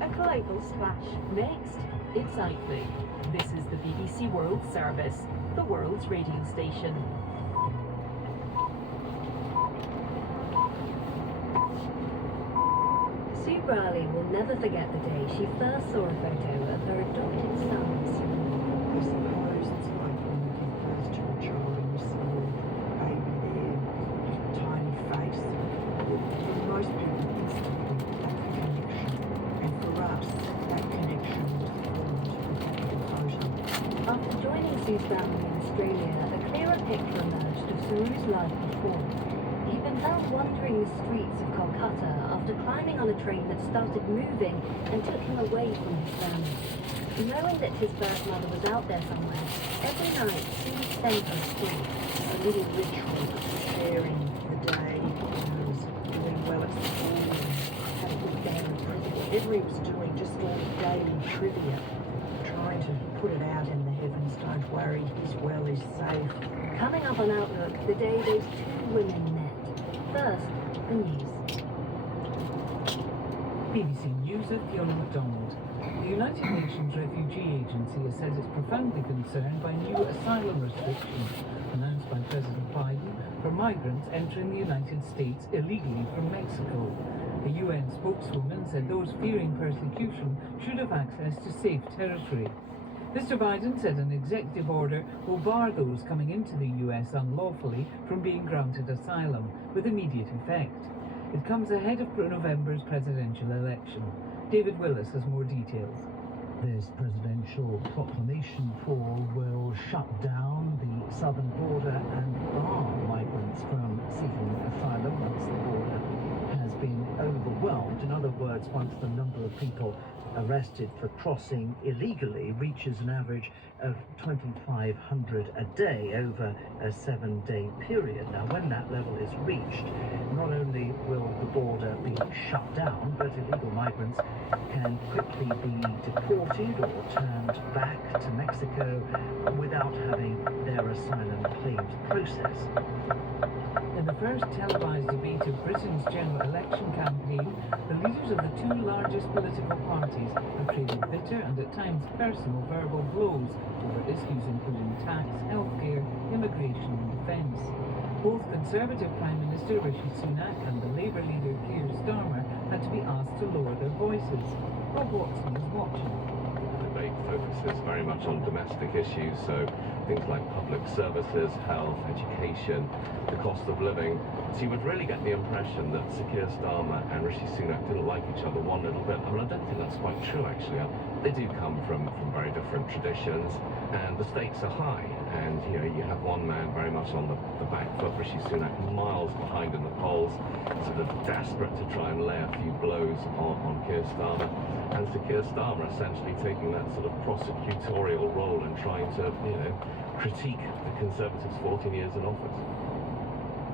a global splash. Next, Insightly. This is the BBC World Service, the world's radio station. Sue Brierley will never forget the day she first saw a photo of her adopted sons. I suppose it's like when you give birth to a child and you see your baby there, little tiny face. For most people, instantly, that's a connection. And for us, that connection was formed with that little photo. After joining Sue Brierley in Australia, a clearer picture emerged of Saru's life before. He'd been found wandering the streets of Kolkata after climbing on a train that started moving and took him away from his family. Knowing that his birth mother was out there somewhere, every night Sue would send her a song, A little ritual of sharing the day, was doing well at school, and had a good day in prison. Whatever he was doing, just all the daily trivia, trying to put it out in the heavens, don't worry, he's well, he's safe. Coming up on Outlook, the day those two women met. First, the news. BBC News with Fiona MacDonald. The United Nations Refugee Agency has said it's profoundly concerned by new asylum restrictions announced by President Biden for migrants entering the United States illegally from Mexico. The UN spokeswoman said those fearing persecution should have access to safe territory. Mr. Biden said an executive order will bar those coming into the US unlawfully from being granted asylum, with immediate effect. It comes ahead of November's presidential election. David Willis has more details. This presidential proclamation, Paul, will shut down the southern border and bar migrants from seeking asylum once the border has been overwhelmed. In other words, once the number of people arrested for crossing illegally reaches an average of 2,500 a day over a 7-day period. Now, when that level is reached, not only will the border be shut down, but illegal migrants can quickly be deported or turned back to Mexico without having their asylum claims processed. In the first televised debate of Britain's general election campaign, the leaders of the two largest political parties have traded bitter and at times personal verbal blows over issues including tax, healthcare, immigration and defence. Both Conservative Prime Minister Rishi Sunak and the Labour leader Keir Starmer had to be asked to lower their voices. Rob Watson is watching. The debate focuses very much on domestic issues, so things like public services, health, education, the cost of living. So you would really get the impression that Sir Keir Starmer and Rishi Sunak didn't like each other one little bit. I mean, I don't think that's quite true, actually. They do come from very different traditions, and the stakes are high. And, you know, you have one man very much on the back foot, Rishi Sunak, miles behind in the polls, sort of desperate to try and lay a few blows on Keir Starmer. And Sir Keir Starmer essentially taking that sort of prosecutorial role and trying to, you know, critique the Conservatives' 14 years in office.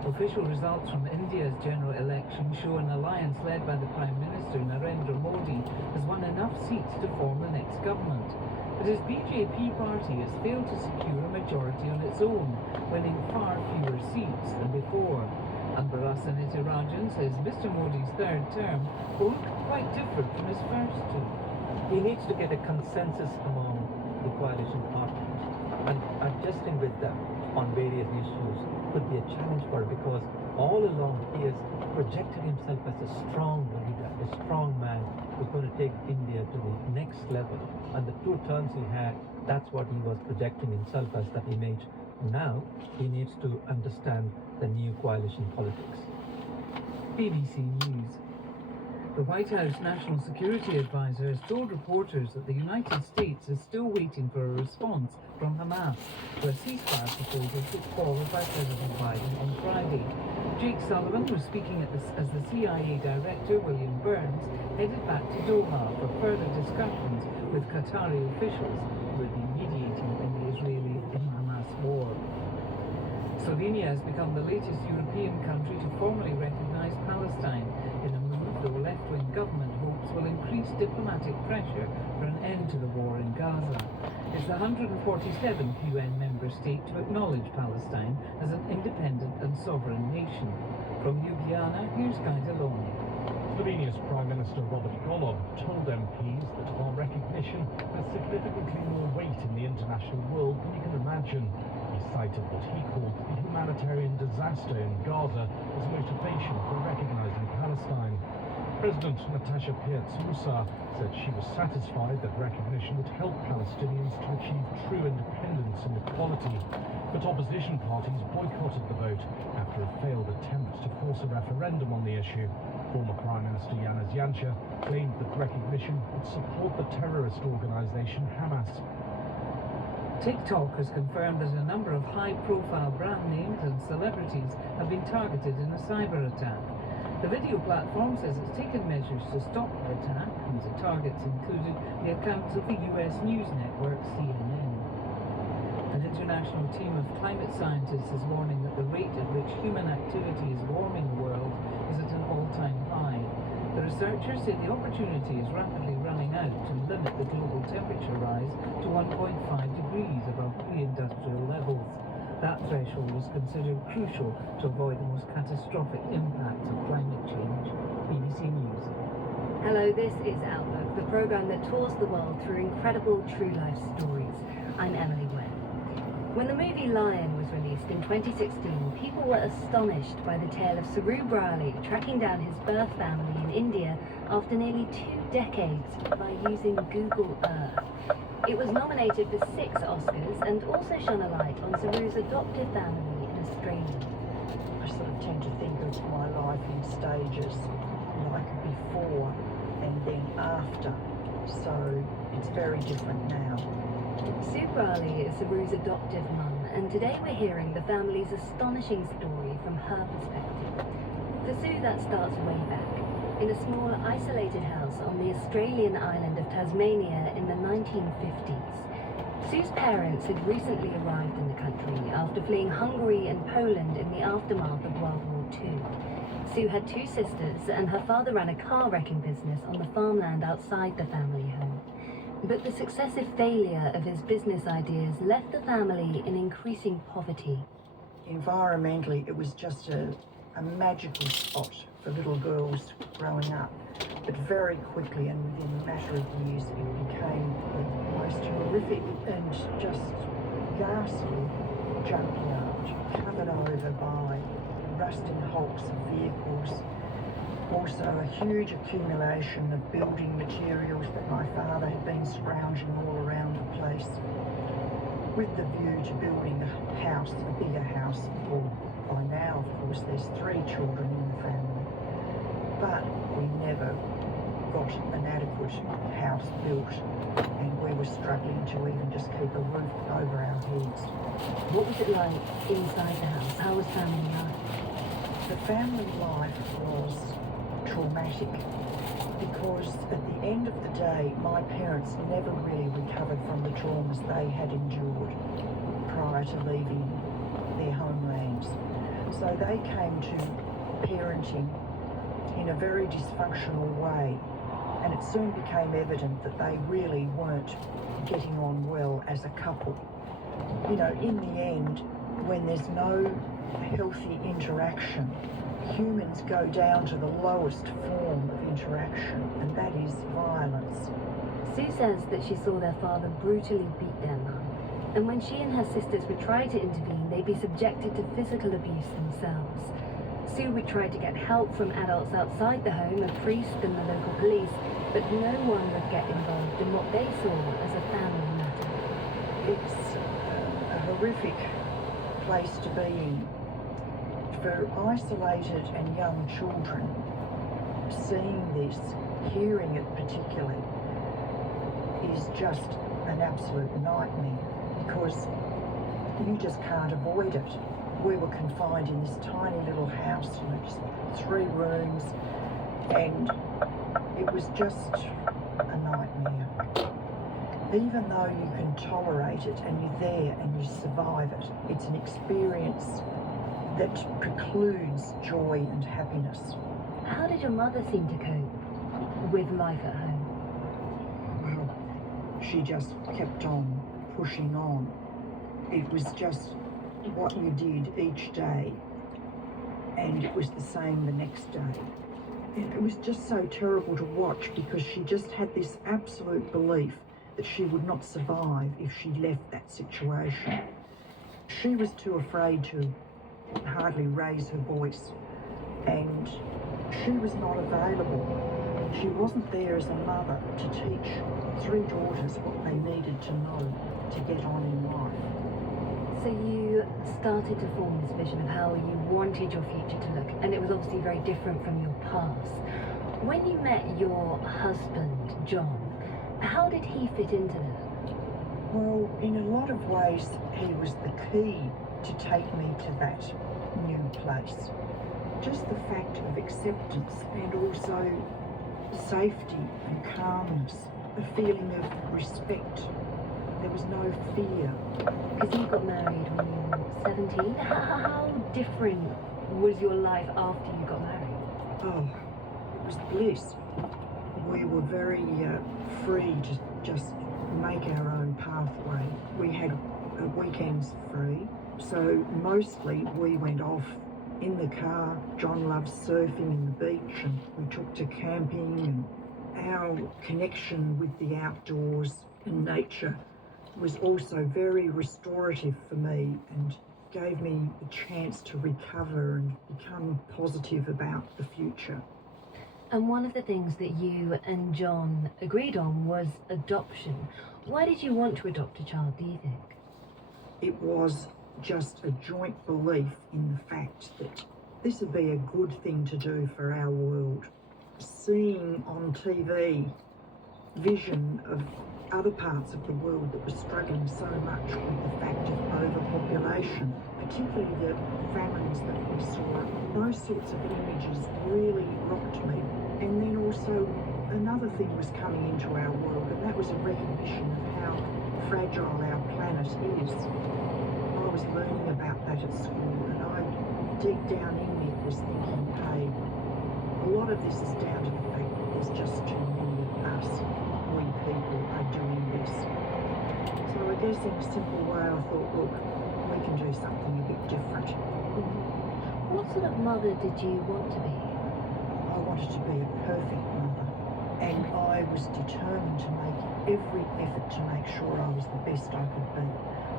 Official results from India's general election show an alliance led by the Prime Minister Narendra Modi has won enough seats to form the next government. But his BJP party has failed to secure a majority on its own, winning far fewer seats than before. And Barasan Rajan says Mr. Modi's third term will look quite different from his first two. He needs to get a consensus among the coalition partners, and adjusting with them on various issues could be a challenge for him, because all along he has projected himself as a strong leader, a strong man who's going to take India to the next level. And the 2 terms he had, that's what he was projecting himself as, that image. Now he needs to understand the new coalition politics. BBC News. The White House National Security Advisor has told reporters that the United States is still waiting for a response from Hamas to a ceasefire proposal put forward by President Biden on Friday. Jake Sullivan was speaking as the CIA Director, William Burns, headed back to Doha for further discussions with Qatari officials who will be mediating in the Israeli-Hamas war. Slovenia has become the latest European country to formally recognize Palestine, in a move the left-wing government hopes will increase diplomatic pressure for an end to the war in Gaza. It's the 147th UN member state to acknowledge Palestine as an independent and sovereign nation. From Ljubljana, here's Guy Deloney. Slovenia's Prime Minister Robert Golob told MPs that our recognition has significantly more weight in the international world than you can imagine. He cited what he called the humanitarian disaster in Gaza as motivation for recognising Palestine. President Natasha Pirc-Musar said she was satisfied that recognition would help Palestinians to achieve true independence and equality. But opposition parties boycotted the vote after a failed attempt to force a referendum on the issue. Former Prime Minister Janez Janša claimed that recognition would support the terrorist organisation Hamas. TikTok has confirmed that a number of high-profile brand names and celebrities have been targeted in a cyber attack. The video platform says it's taken measures to stop the attack, and the targets included the accounts of the US news network CNN. An international team of climate scientists is warning that the rate at which human activity is warming the world is at an all-time high. The researchers say the opportunity is rapidly running out to limit the global temperature rise to 1.5 degrees above pre-industrial levels. That threshold is considered crucial to avoid the most catastrophic impacts of climate change. BBC News. Hello, this is Outlook, the programme that tours the world through incredible true life stories. I'm Emily Webb. When the movie Lion was released in 2016, people were astonished by the tale of Saroo Braley tracking down his birth family in India after nearly 2 decades by using Google Earth. It was nominated for 6 Oscars and also shone a light on Saroo's adoptive family in Australia. I sort of tend to think of my life in stages, like before and then after. So it's very different now. Sue Braley is Saroo's adoptive mum, and today we're hearing the family's astonishing story from her perspective. For Sue, that starts way back, in a small isolated house on the Australian island of Tasmania in the 1950s. Sue's parents had recently arrived in the country after fleeing Hungary and Poland in the aftermath of World War II. Sue had 2 sisters, and her father ran a car wrecking business on the farmland outside the family home. But the successive failure of his business ideas left the family in increasing poverty. Environmentally, it was just a magical spot for little girls growing up. But very quickly and within a matter of years, it became the most horrific and just ghastly junkyard, covered over by rusting hulks of vehicles. Also a huge accumulation of building materials that my father had been scrounging all around the place, with the view to building a house, a bigger house. Well, by now, of course, there's 3 children in the family, but we never got an adequate house built, and we were struggling to even just keep a roof over our heads. What was it like inside the house? How was family life? The family life was traumatic because at the end of the day, my parents never really recovered from the traumas they had endured prior to leaving their homelands. So they came to parenting in a very dysfunctional way, and it soon became evident that they really weren't getting on well as a couple. You know, in the end, when there's no healthy interaction, humans go down to the lowest form of interaction, and that is violence. Sue says that she saw their father brutally beat their mum, and when she and her sisters would try to intervene, they'd be subjected to physical abuse themselves. Sue would try to get help from adults outside the home, a priest and the local police, but no one would get involved in what they saw as a family matter. It's a horrific place to be in. For isolated and young children, seeing this, hearing it particularly, is just an absolute nightmare, because you just can't avoid it. We were confined in this tiny little house, you know, just 3 rooms, and it was just a nightmare. Even though you can tolerate it and you're there and you survive it, it's an experience that precludes joy and happiness. How did your mother seem to cope with life at home? Well, she just kept on pushing on. It was just what you did each day, and it was the same the next day. And it was just so terrible to watch because she just had this absolute belief that she would not survive if she left that situation. She was too afraid to hardly raise her voice, and she was not available. She wasn't there as a mother to teach 3 daughters what they needed to know to get on in life. So you started to form this vision of how you wanted your future to look, and it was obviously very different from your past. When you met your husband, John, how did he fit into that? Well, in a lot of ways, he was the key to take me to that new place. Just the fact of acceptance and also safety and calmness, a feeling of respect. There was no fear. Because you got married when you were 17. How different was your life after you got married? Oh, it was bliss. We were very free to just make our own pathway. We had weekends free, so mostly we went off in the car. John loved surfing in the beach, and we took to camping, and our connection with the outdoors and nature was also very restorative for me and gave me the chance to recover and become positive about the future. And one of the things that you and John agreed on was adoption. Why did you want to adopt a child, do you think? It was just a joint belief in the fact that this would be a good thing to do for our world. Seeing on TV vision of other parts of the world that were struggling so much with the fact of overpopulation, particularly the famines that we saw, those sorts of images really rocked me. And then also another thing was coming into our world, and that was a recognition of how fragile our planet is. I was learning about that at school, and I, deep down in me, was thinking, hey, a lot of this is down to the fact that there's just too many of us. We people are doing this. So I guess in a simple way I thought, look, we can do something a bit different. What sort of mother did you want to be? I wanted to be a perfect mother, and I was determined to make every effort to make sure I was the best I could be.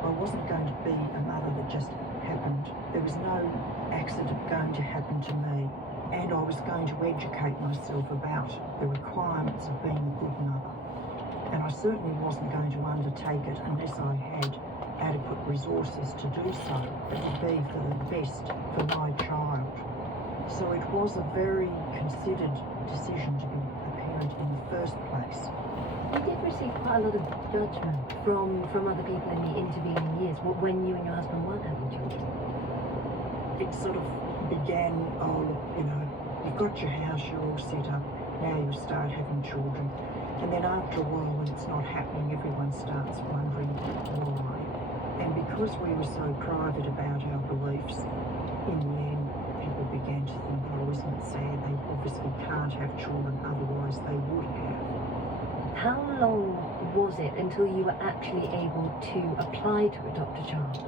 I wasn't going to be a mother that just happened. There was no accident going to happen to me, and I was going to educate myself about the requirements of being a good mother. And I certainly wasn't going to undertake it unless I had adequate resources to do so. It would be for the best for my child. So it was a very considered decision to be a parent in the first place. You did receive quite a lot of judgment from other people in the intervening years when you and your husband weren't having children. It sort of began, oh, look, you know, you've got your house, you're all set up, now you start having children. And then after a while, when it's not happening, everyone starts wondering why. And because we were so private about our beliefs, in the end, people began to think, oh, isn't it sad? They obviously can't have children, otherwise they would have. How long was it until you were actually able to apply to adopt a child?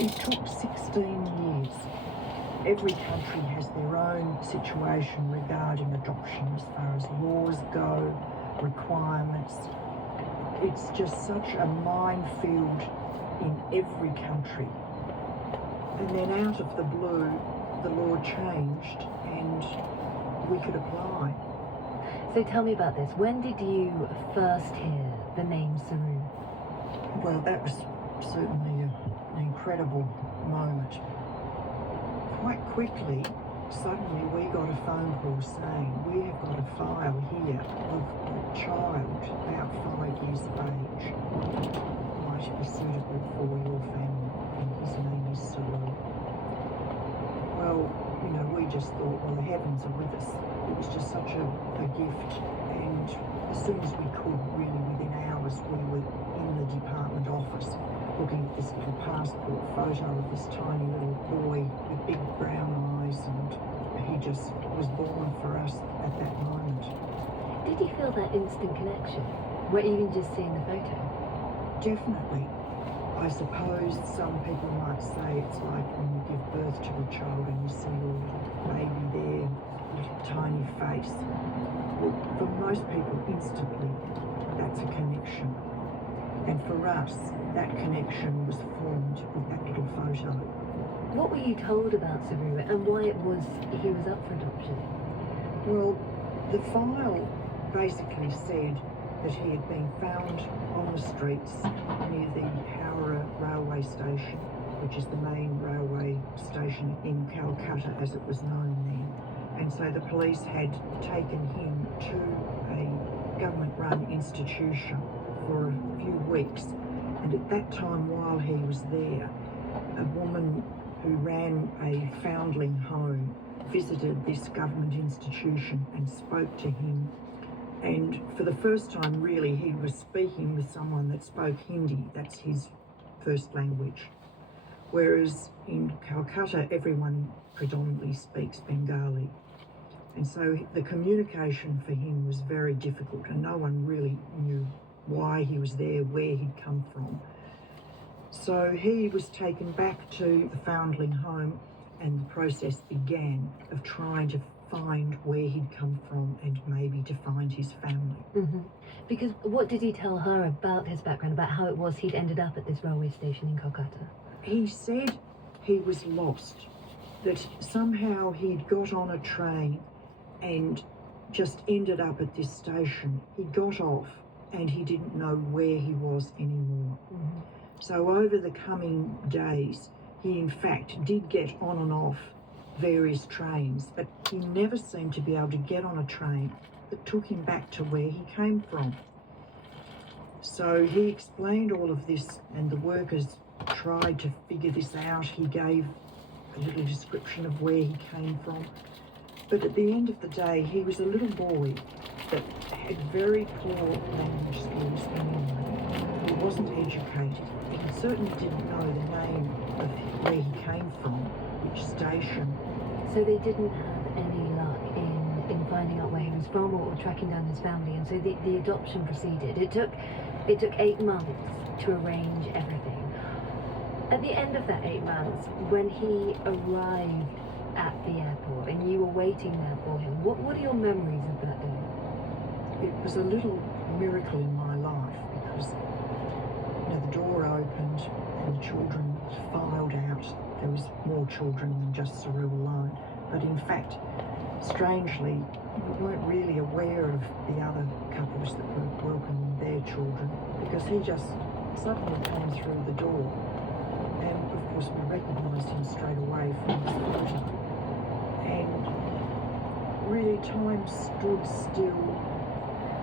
It took 16 years. Every country has their own situation regarding adoption as far as laws go, requirements. It's just such a minefield in every country. And then out of the blue, the law changed and we could apply. So tell me about this. When did you first hear the name Saru? Well, that was certainly an incredible moment. Quite quickly, suddenly we got a phone call saying, we have got a file here of a child about 5 years of age. Might be suitable for your family, and his name is Saru. Well, you know, we just thought, well, the heavens are with us. It was just such a gift, and as soon as we could, really within hours, we were in the department office looking at this little passport photo of this tiny little boy with big brown eyes, and he just was born for us at that moment. Did you feel that instant connection? Were even just seeing the photo? Definitely. I suppose some people might say it's like when you give birth to a child and you see your little baby there. tiny face. Well, for most people, instantly, that's a connection. And for us, that connection was formed with that little photo. What were you told about Saru and why it was he was up for adoption? Well, the file basically said that he had been found on the streets near the Howrah railway station, which is the main railway station in Calcutta as it was known then. And so the police had taken him to a government-run institution for a few weeks. And at that time, while he was there, a woman who ran a foundling home visited this government institution and spoke to him. And for the first time, really, he was speaking with someone that spoke Hindi. That's his first language. Whereas in Calcutta, everyone predominantly speaks Bengali. And so the communication for him was very difficult, and no one really knew why he was there, where he'd come from. So he was taken back to the foundling home, and the process began of trying to find where he'd come from and maybe to find his family. Mm-hmm. Because what did he tell her about his background, about how it was he'd ended up at this railway station in Calcutta? He said he was lost, that somehow he'd got on a train and just ended up at this station. He got off and he didn't know where he was anymore. Mm-hmm. So over the coming days, he in fact did get on and off various trains, but he never seemed to be able to get on a train that took him back to where he came from. So he explained all of this, and the workers tried to figure this out. He gave a little description of where he came from. But at the end of the day, he was a little boy that had very poor language skills anyway. He wasn't educated. He certainly didn't know the name of where he came from, which station. So they didn't have any luck in finding out where he was from or tracking down his family, and so the adoption proceeded. It took 8 months to arrange everything. At the end of that 8 months, when he arrived at the airport and you were waiting there for him, what are your memories of that day? It was a little miracle in my life because the door opened and the children filed out. There was more children than just Saru alone, but in fact, strangely, we weren't really aware of the other couples that were welcoming their children because he just suddenly came through the door, and of course we recognised him straight away from his photo. And really time stood still,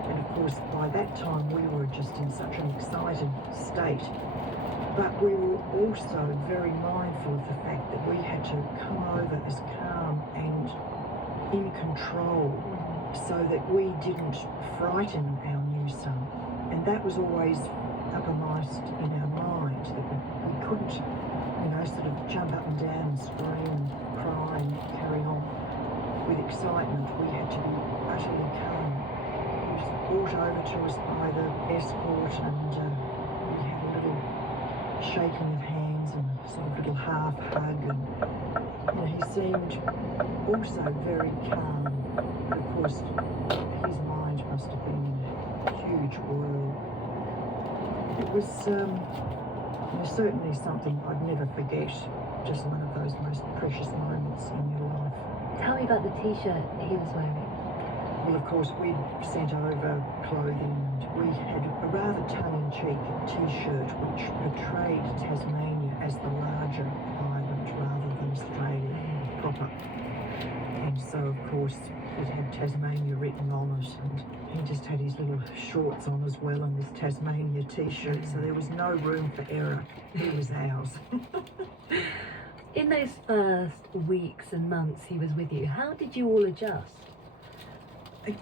and of course by that time we were just in such an excited state, but we were also very mindful of the fact that we had to come over as calm and in control so that we didn't frighten our new son. And that was always uppermost in our mind, that we couldn't, sort of jump up and down and scream and cry and carry on with excitement. We had to be utterly calm. He was brought over to us by the escort, and we had a little shaking of hands and a sort of little half hug, and he seemed also very calm, but of course his mind must have been in a huge whirl. It was certainly something I'd never forget, just one of those most precious moments in your life. Tell me about the t-shirt he was wearing. Well, of course, we'd sent over clothing, and we had a rather tongue-in-cheek t-shirt which portrayed Tasmania as the larger island rather than Australia proper. And so, of course, it had Tasmania written on it, and he just had his little shorts on as well and this Tasmania t-shirt, so there was no room for error. He was ours. In those first weeks and months he was with you, how did you all adjust?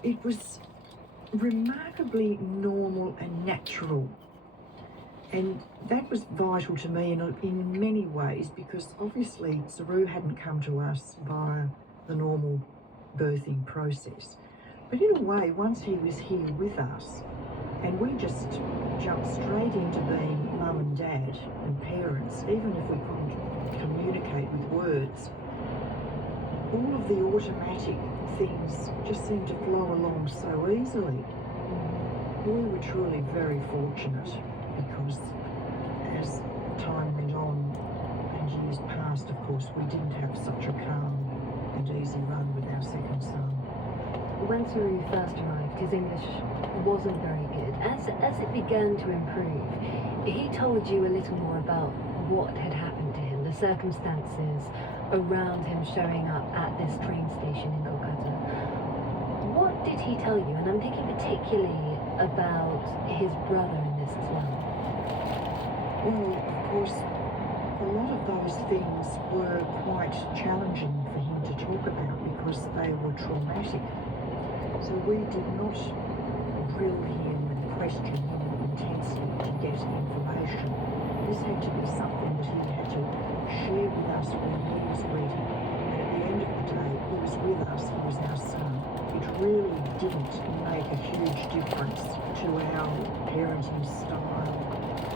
It was remarkably normal and natural, and that was vital to me in many ways, because obviously Saru hadn't come to us via the normal birthing process. But in a way, once he was here with us, and we just jumped straight into being mum and dad and parents, even if we couldn't communicate with words, all of the automatic things just seemed to flow along so easily. We were truly very fortunate because as time went on and years passed, of course, we didn't have such a calm and easy run with our second son. When Saru first arrived, his English wasn't very good. As it began to improve, he told you a little more about what had happened to him, the circumstances around him showing up at this train station in Kolkata. What did he tell you? And I'm thinking particularly about his brother in this as well. Well, of course, a lot of those things were quite challenging for him to talk about because they were traumatic. So we did not drill him and question him intensely to get information. This had to be something that he had to share with us when he was ready. And at the end of the day, he was with us, he was our son. It really didn't make a huge difference to our parenting style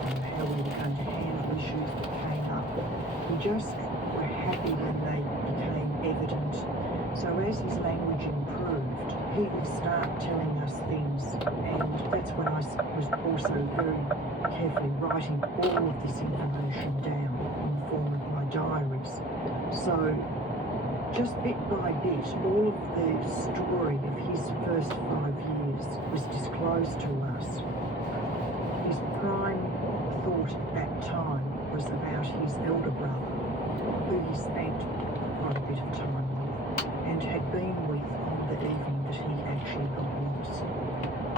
and how we were going to handle issues that came up. We just were happy when they became evident. So as his language improved, he would start telling us things, and that's when I was also very carefully writing all of this information down in the form of my diaries. So just bit by bit, all of the story of his first 5 years was disclosed to us. His prime thought at that time was about his elder brother, who he spent quite a bit of time with and had been with on the evening that he actually got lost.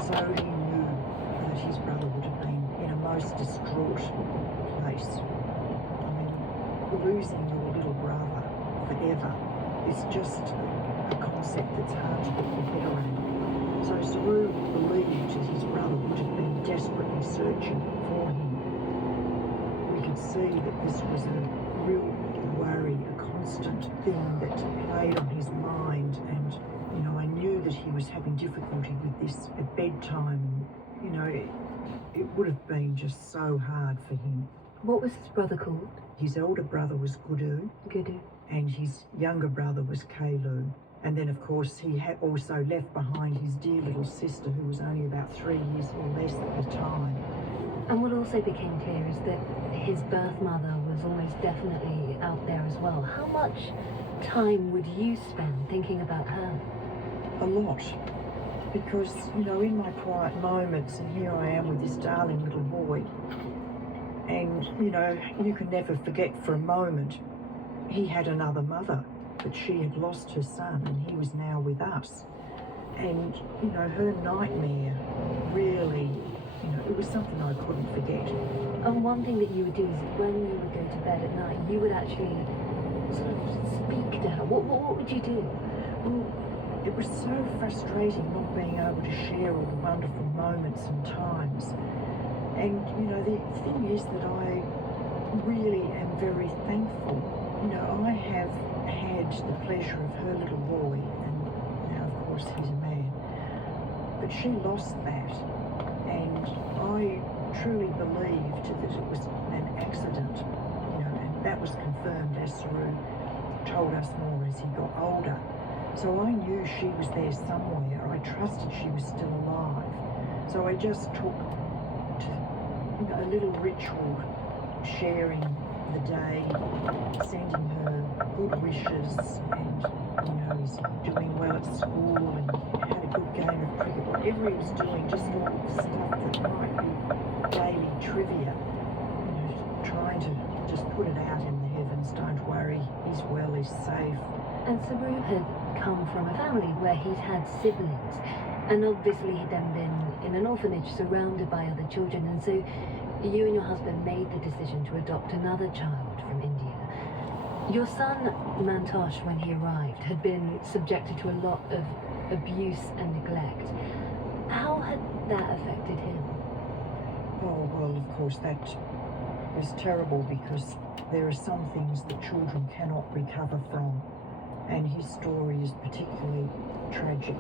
So he knew that his brother would have been in a most distraught place. I mean, losing your little brother forever is just a concept that's hard to get your head around. So Saru believed that his brother would have been desperately searching for him. We could see that this was a real worry, a constant thing that played on his mind, and I knew that he was having difficulty with this at bedtime. It would have been just so hard for him. What was his brother called? His elder brother was Guru, Gudu. and his younger brother was Kailu. And then, of course, he had also left behind his dear little sister, who was only about 3 years or less at the time. And what also became clear is that his birth mother was almost definitely out there as well. How much time would you spend thinking about her? A lot. Because, in my quiet moments, and here I am with this darling little boy, and, you can never forget for a moment, he had another mother, but she had lost her son, and he was now with us. And, her nightmare really, it was something I couldn't forget. And one thing that you would do is when you would go to bed at night, you would actually sort of speak to her. What would you do? Well, it was so frustrating not being able to share all the wonderful moments and times. And, the thing is that I really am very thankful. I have had the pleasure of her little boy, and now, of course, he's a man. But she lost that, and I truly believed that it was an accident, and that was confirmed as Saru told us more as he got older. So I knew she was there somewhere. I trusted she was still alive. So I just took to a little ritual, sharing the day, sending her good wishes, and he's doing well at school and had a good game of cricket, whatever he was doing, just all the stuff that might be daily trivia, trying to just put it out in the heavens. Don't worry, he's well, he's safe. And Saru had come from a family where he'd had siblings, and obviously he'd then been in an orphanage surrounded by other children, and so you and your husband made the decision to adopt another child from India. Your son, Mantosh, when he arrived, had been subjected to a lot of abuse and neglect. How had that affected him? Oh, well, of course, that was terrible because there are some things that children cannot recover from, and his story is particularly tragic.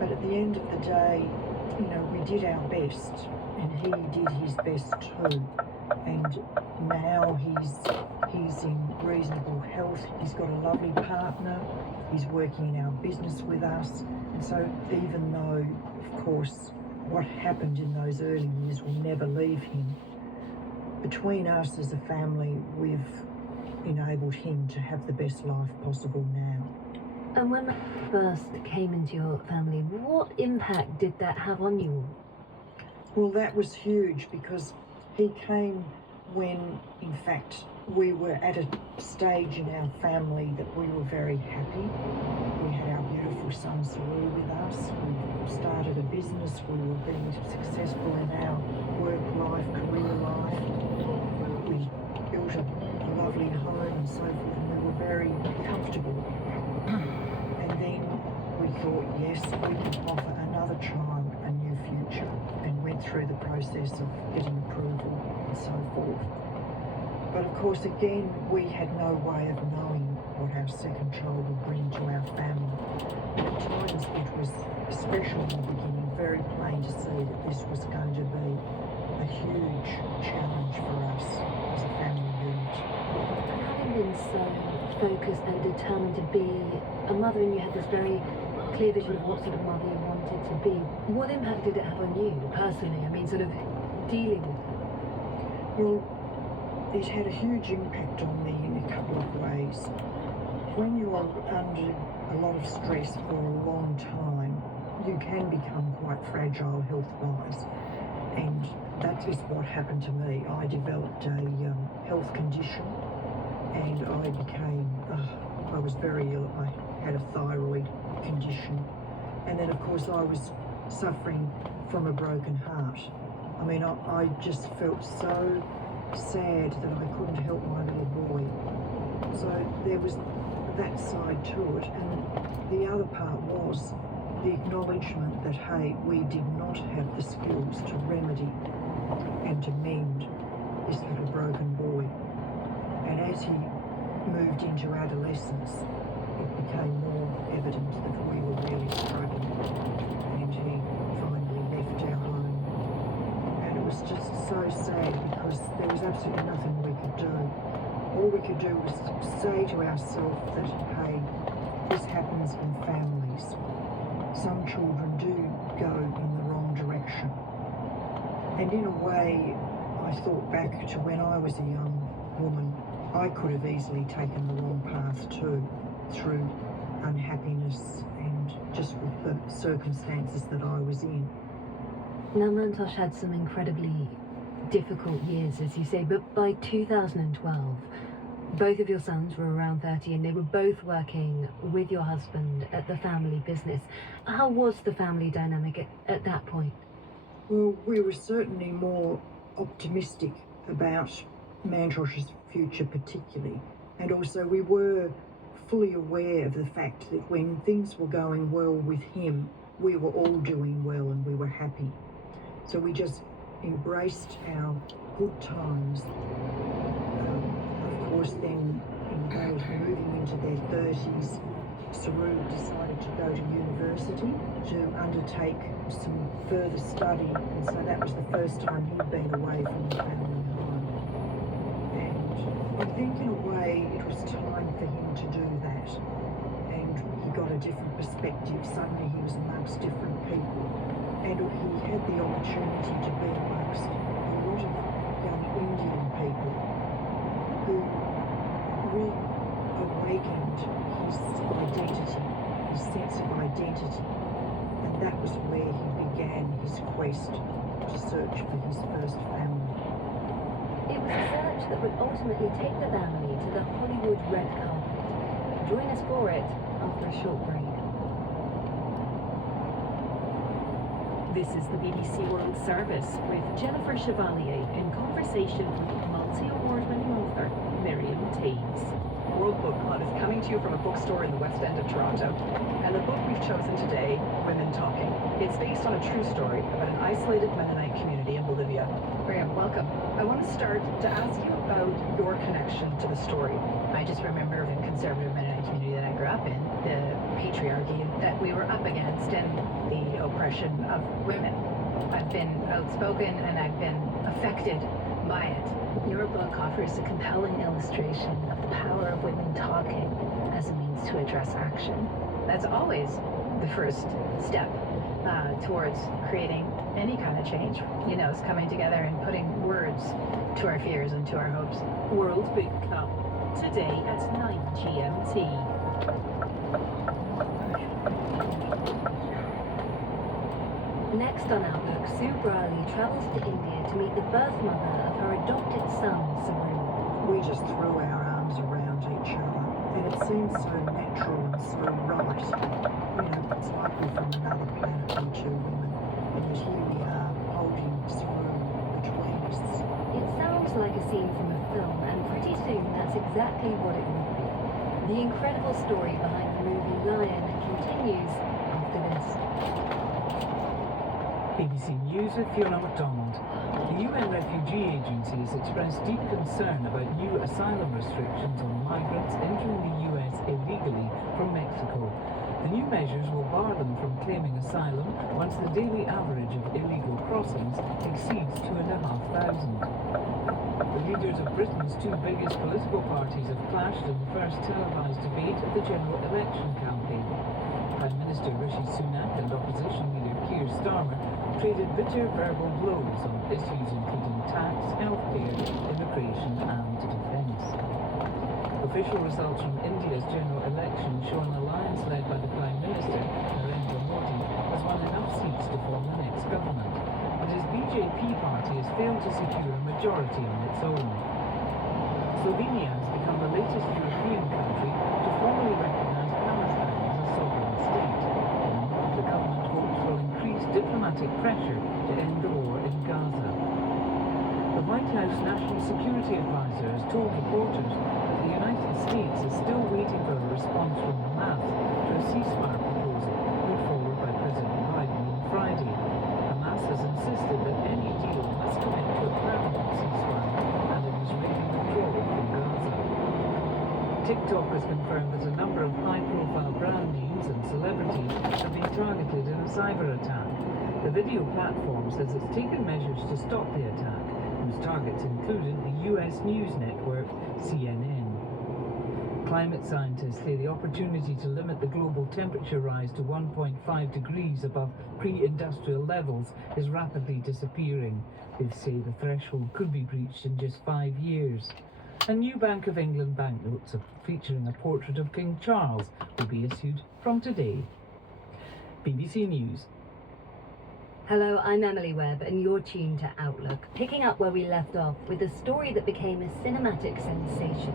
But at the end of the day, we did our best, and he did his best too. and now he's in reasonable health. He's got a lovely partner. He's working in our business with us. And so even though, of course, what happened in those early years will never leave him, between us as a family, we've enabled him to have the best life possible now. And when that first came into your family, what impact did that have on you? Well, that was huge because he came when, in fact, we were at a stage in our family that we were very happy. We had our beautiful son Saru with us. We started a business. We were being successful in our work life, career life. We built a lovely home and so forth, and we were very comfortable. And then we thought, yes, we can offer another child a new future, and went through the process of getting approval and so forth. But of course, again, we had no way of knowing what our second child would bring to our family. At times it was, especially in the beginning, very plain to see that this was going to be a huge challenge for us as a family unit. Having been so focused and determined to be a mother, and you had this very clear vision of what sort of mother you wanted to be, what impact did it have on you personally? I mean, sort of dealing with it? Well, it had a huge impact on me in a couple of ways. When you are under a lot of stress for a long time, you can become quite fragile health-wise. And that is what happened to me. I developed a health condition, and I was very ill. I had a thyroid condition. And then, of course, I was suffering from a broken heart. I mean, I just felt so sad that I couldn't help my little boy. So there was that side to it, and the other part was the acknowledgement that, hey, we did not have the skills to remedy and to mend this little broken boy. And as he moved into adolescence, it became more evident that we were really struggling, and he finally left our home. And it was just so sad because there was absolutely nothing we could do. All we could do was say to ourselves that, hey, this happens in families. Some children do go in the wrong direction. And in a way, I thought back to when I was a young woman, I could have easily taken the wrong path too, through unhappiness and just with the circumstances that I was in. Now, Mantosh had some incredibly difficult years, as you say, but by 2012, both of your sons were around 30 and they were both working with your husband at the family business. How was the family dynamic at that point? Well, we were certainly more optimistic about Mantosh's future particularly, and also we were fully aware of the fact that when things were going well with him, we were all doing well and we were happy. So we just embraced our good times. Of course, then they were moving into their 30s. Saru decided to go to university to undertake some further study, and so that was the first time he'd been away from the family home. And I think in a way it was time for him to do that, and he got a different perspective. Suddenly he was amongst different people, and he had the opportunity to be amongst a lot of young Indian people who reawakened his identity, his sense of identity, and that was where he began his quest to search for his first family. It was a search that would ultimately take the family to the Hollywood red carpet. Join us for it after a short break. This is the BBC World Service with Jennifer Chevalier in conversation with multi-award-winning author Miriam Taves. World Book Club is coming to you from a bookstore in the West End of Toronto. And the book we've chosen today, Women Talking, it's based on a true story about an isolated Mennonite community in Bolivia. Miriam, welcome. I want to start to ask you about your connection to the story. I just remember the conservative Mennonite community that I grew up in, the patriarchy that we were up against and the oppression of women. I've been outspoken and I've been affected Buy it. Your book offers a compelling illustration of the power of women talking as a means to address action. That's always the first step towards creating any kind of change. You know, it's coming together and putting words to our fears and to our hopes. World Book Cup, today at 9 GMT. Next on Outlook, Sue Brawley travels to India to meet the birth mother of her adopted son, Saru. We just threw our arms around each other, and it seemed so natural and so right. You know, it's like we're from another planet, we two women, and yet here we are, holding Saru between us. It sounds like a scene from a film, and pretty soon that's exactly what it will be. The incredible story behind the movie Lion continues after this. BBC News with Fiona MacDonald. The UN Refugee Agency has expressed deep concern about new asylum restrictions on migrants entering the US illegally from Mexico. The new measures will bar them from claiming asylum once the daily average of illegal crossings exceeds 2,500. The leaders of Britain's two biggest political parties have clashed in the first televised debate of the general election campaign. Prime Minister Rishi Sunak and opposition leader Keir Starmer traded bitter verbal blows on issues including tax, healthcare, immigration and defence. Official results from India's general election show an alliance led by the Prime Minister, Narendra Modi, has won enough seats to form the next government, but his BJP party has failed to secure a majority on its own. Slovenia has become the latest European country to formally recognise Palestine as a sovereign state, and the government hopes will increase diplomatic pressure to end the war in Gaza. The White House National Security Advisor has told reporters that the United States is still waiting for a response from Hamas to a ceasefire proposal put forward by President Biden on Friday. Hamas has insisted that any deal must commit to a permanent ceasefire and an Israeli withdrawal from Gaza. TikTok has confirmed that a number of high-profile brand names and celebrities have been targeted in a cyber attack. The video platform says it's taken measures to stop the attack, whose targets included the US news network CNN. Climate scientists say the opportunity to limit the global temperature rise to 1.5 degrees above pre-industrial levels is rapidly disappearing. They say the threshold could be breached in just 5 years. And new Bank of England banknotes featuring a portrait of King Charles will be issued from today. BBC News. Hello, I'm Emily Webb, and you're tuned to Outlook, picking up where we left off with a story that became a cinematic sensation.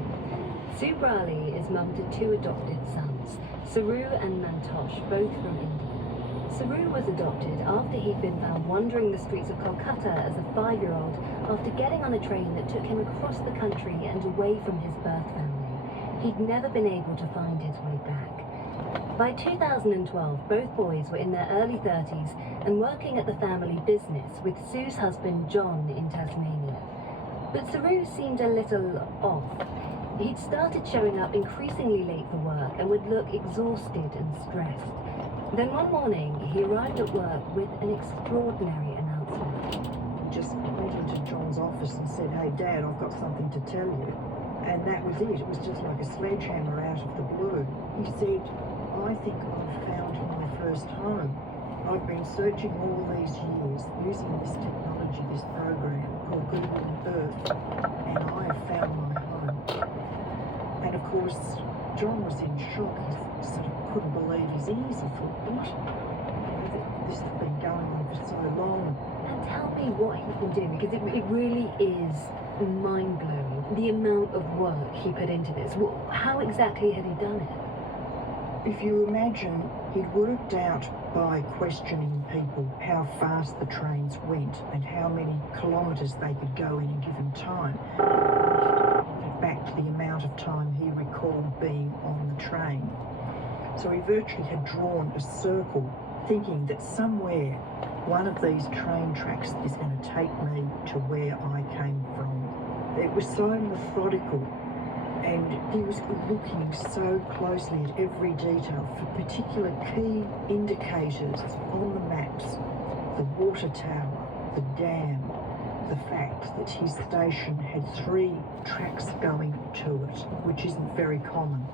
Sue Brawley is mum to two adopted sons, Saru and Mantosh, both from India. Saru was adopted after he'd been found wandering the streets of Kolkata as a 5-year-old after getting on a train that took him across the country and away from his birth family. He'd never been able to find his way back. By 2012, both boys were in their early 30s and working at the family business with Sue's husband John in Tasmania. But Saru seemed a little off. He'd started showing up increasingly late for work and would look exhausted and stressed. Then one morning, he arrived at work with an extraordinary announcement. He just went into John's office and said, "Hey Dad, I've got something to tell you." And that was it. It was just like a sledgehammer out of the blue. He said, "I think I've found my first home. I've been searching all these years using this technology, this program called Google Earth, and I have found my home." And of course, John was in shock. He sort of couldn't believe his ears. He thought, what? This has been going on for so long. And tell me what he can do, because it really is mind-blowing, the amount of work he put into this. How exactly had he done it? If you imagine, he'd worked out by questioning people how fast the trains went and how many kilometres they could go in a given time. Back to the amount of time he recalled being on the train. So he virtually had drawn a circle, thinking that somewhere one of these train tracks is going to take me to where I came from. It was so methodical, and he was looking so closely at every detail for particular key indicators on the maps: the water tower, the dam, the fact that his station had 3 tracks going to it, which isn't very common,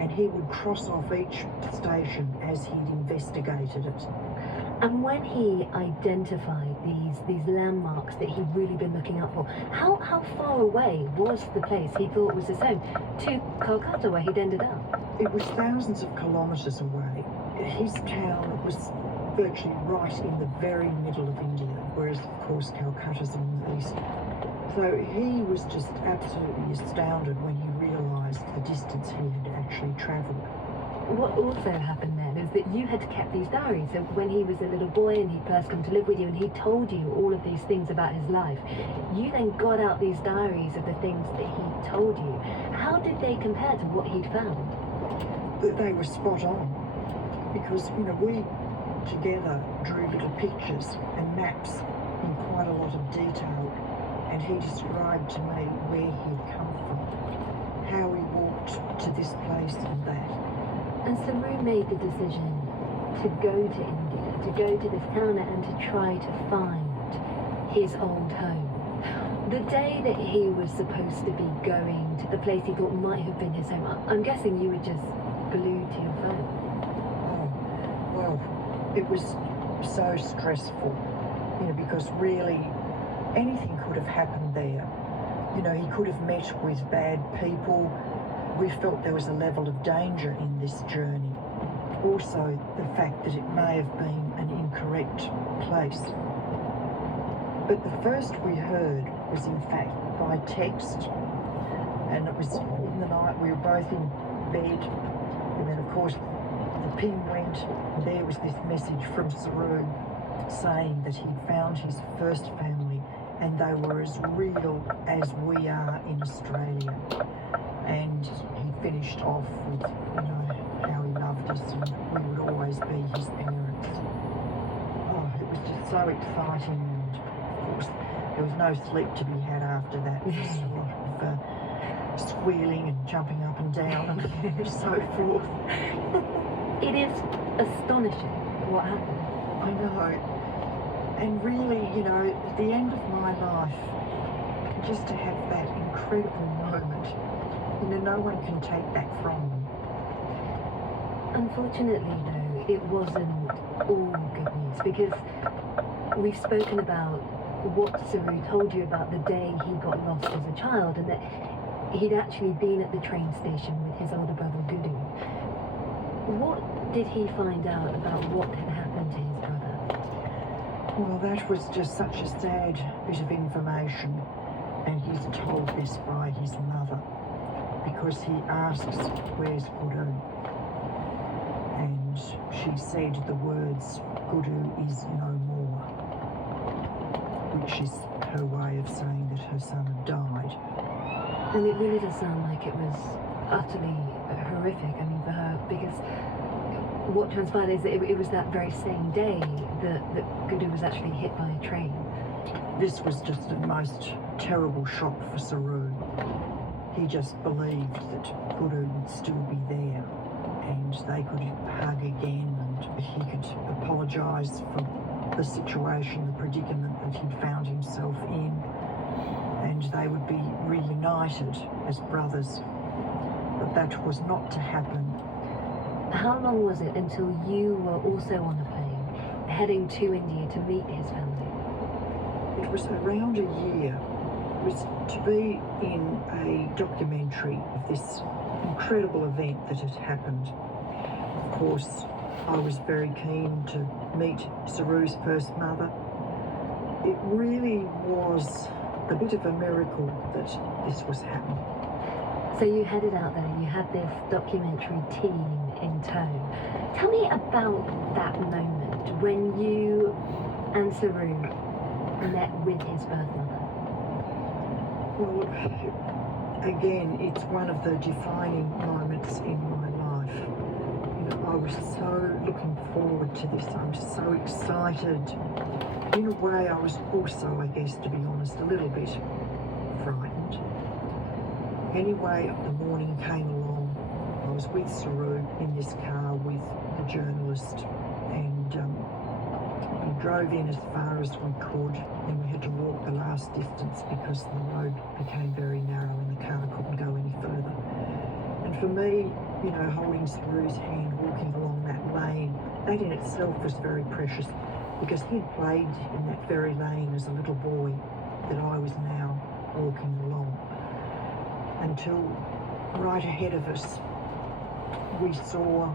and he would cross off each station as he'd investigated it. And when he identified these landmarks that he'd really been looking out for, how far away was the place he thought was his home to Kolkata, where he'd ended up? It was thousands of kilometres away. His town was virtually right in the very middle of India, whereas of course Calcutta's on the east. So he was just absolutely astounded when he realised the distance he had actually travelled. What also happened then is that you had kept these diaries. So when he was a little boy and he'd first come to live with you and he told you all of these things about his life, you then got out these diaries of the things that he told you. How did they compare to what he'd found? They were spot on, because, you know, we together drew little pictures and maps in quite a lot of detail, and he described to me where he'd come from, how he walked to this place and that. And Saru made the decision to go to India, to go to this town and to try to find his old home. The day that he was supposed to be going to the place he thought might have been his home, I'm guessing you were just glued to your phone. Oh, well, it was so stressful, you know, because really anything could have happened there. You know, he could have met with bad people. We felt there was a level of danger in this journey. Also, the fact that it may have been an incorrect place. But the first we heard was in fact by text, and it was in the night. We were both in bed, and then of course the ping went, and there was this message from Saru saying that he'd found his first family and they were as real as we are in Australia. And he finished off with, you know, how he loved us and we would always be his parents. Oh, it was just so exciting, and of course there was no sleep to be had after that. It was a lot of squealing and jumping up and down and so forth. It is astonishing what happened. I know. And really, you know, at the end of my life, just to have that incredible moment, you know, no one can take that from me. Unfortunately, though, it wasn't all good news, because we've spoken about what Saru told you about the day he got lost as a child, and that he'd actually been at the train station with his older brother Gudu. What did he find out about what had happened to his brother? Well, that was just such a sad bit of information, and he's told this by his mother, because he asks, "Where's Gudu?" And she said the words, "Gudu is no more," which is her way of saying that her son had died. And it really does sound like it was utterly horrific, I mean, for her, because what transpired is that it was that very same day that Gudu was actually hit by a train. This was just the most terrible shock for Saru. He just believed that Gudu would still be there and they could hug again and he could apologise for the situation, the predicament that he'd found himself in, and they would be reunited as brothers. But that was not to happen. How long was it until you were also on a plane heading to India to meet his family? It was around a year. It was to be in a documentary of this incredible event that had happened. Of course, I was very keen to meet Saru's first mother. It really was a bit of a miracle that this was happening. So you headed out there, you had this documentary team in tow. Tell me about that moment when you and Saru met with his birth mother. Well, again, it's one of the defining moments in my life. You know, I was so looking forward to this. I'm so excited. In a way, I was also, I guess, to be honest, a little bit frightened. Anyway, the morning came along. I was with Saru in this car with the journalist, and you We drove in as far as we could, then we had to walk the last distance because the road became very narrow and the car couldn't go any further. And for me, you know, holding Saru's hand, walking along that lane, that in itself was very precious because he'd played in that very lane as a little boy that I was now walking along. Until right ahead of us, we saw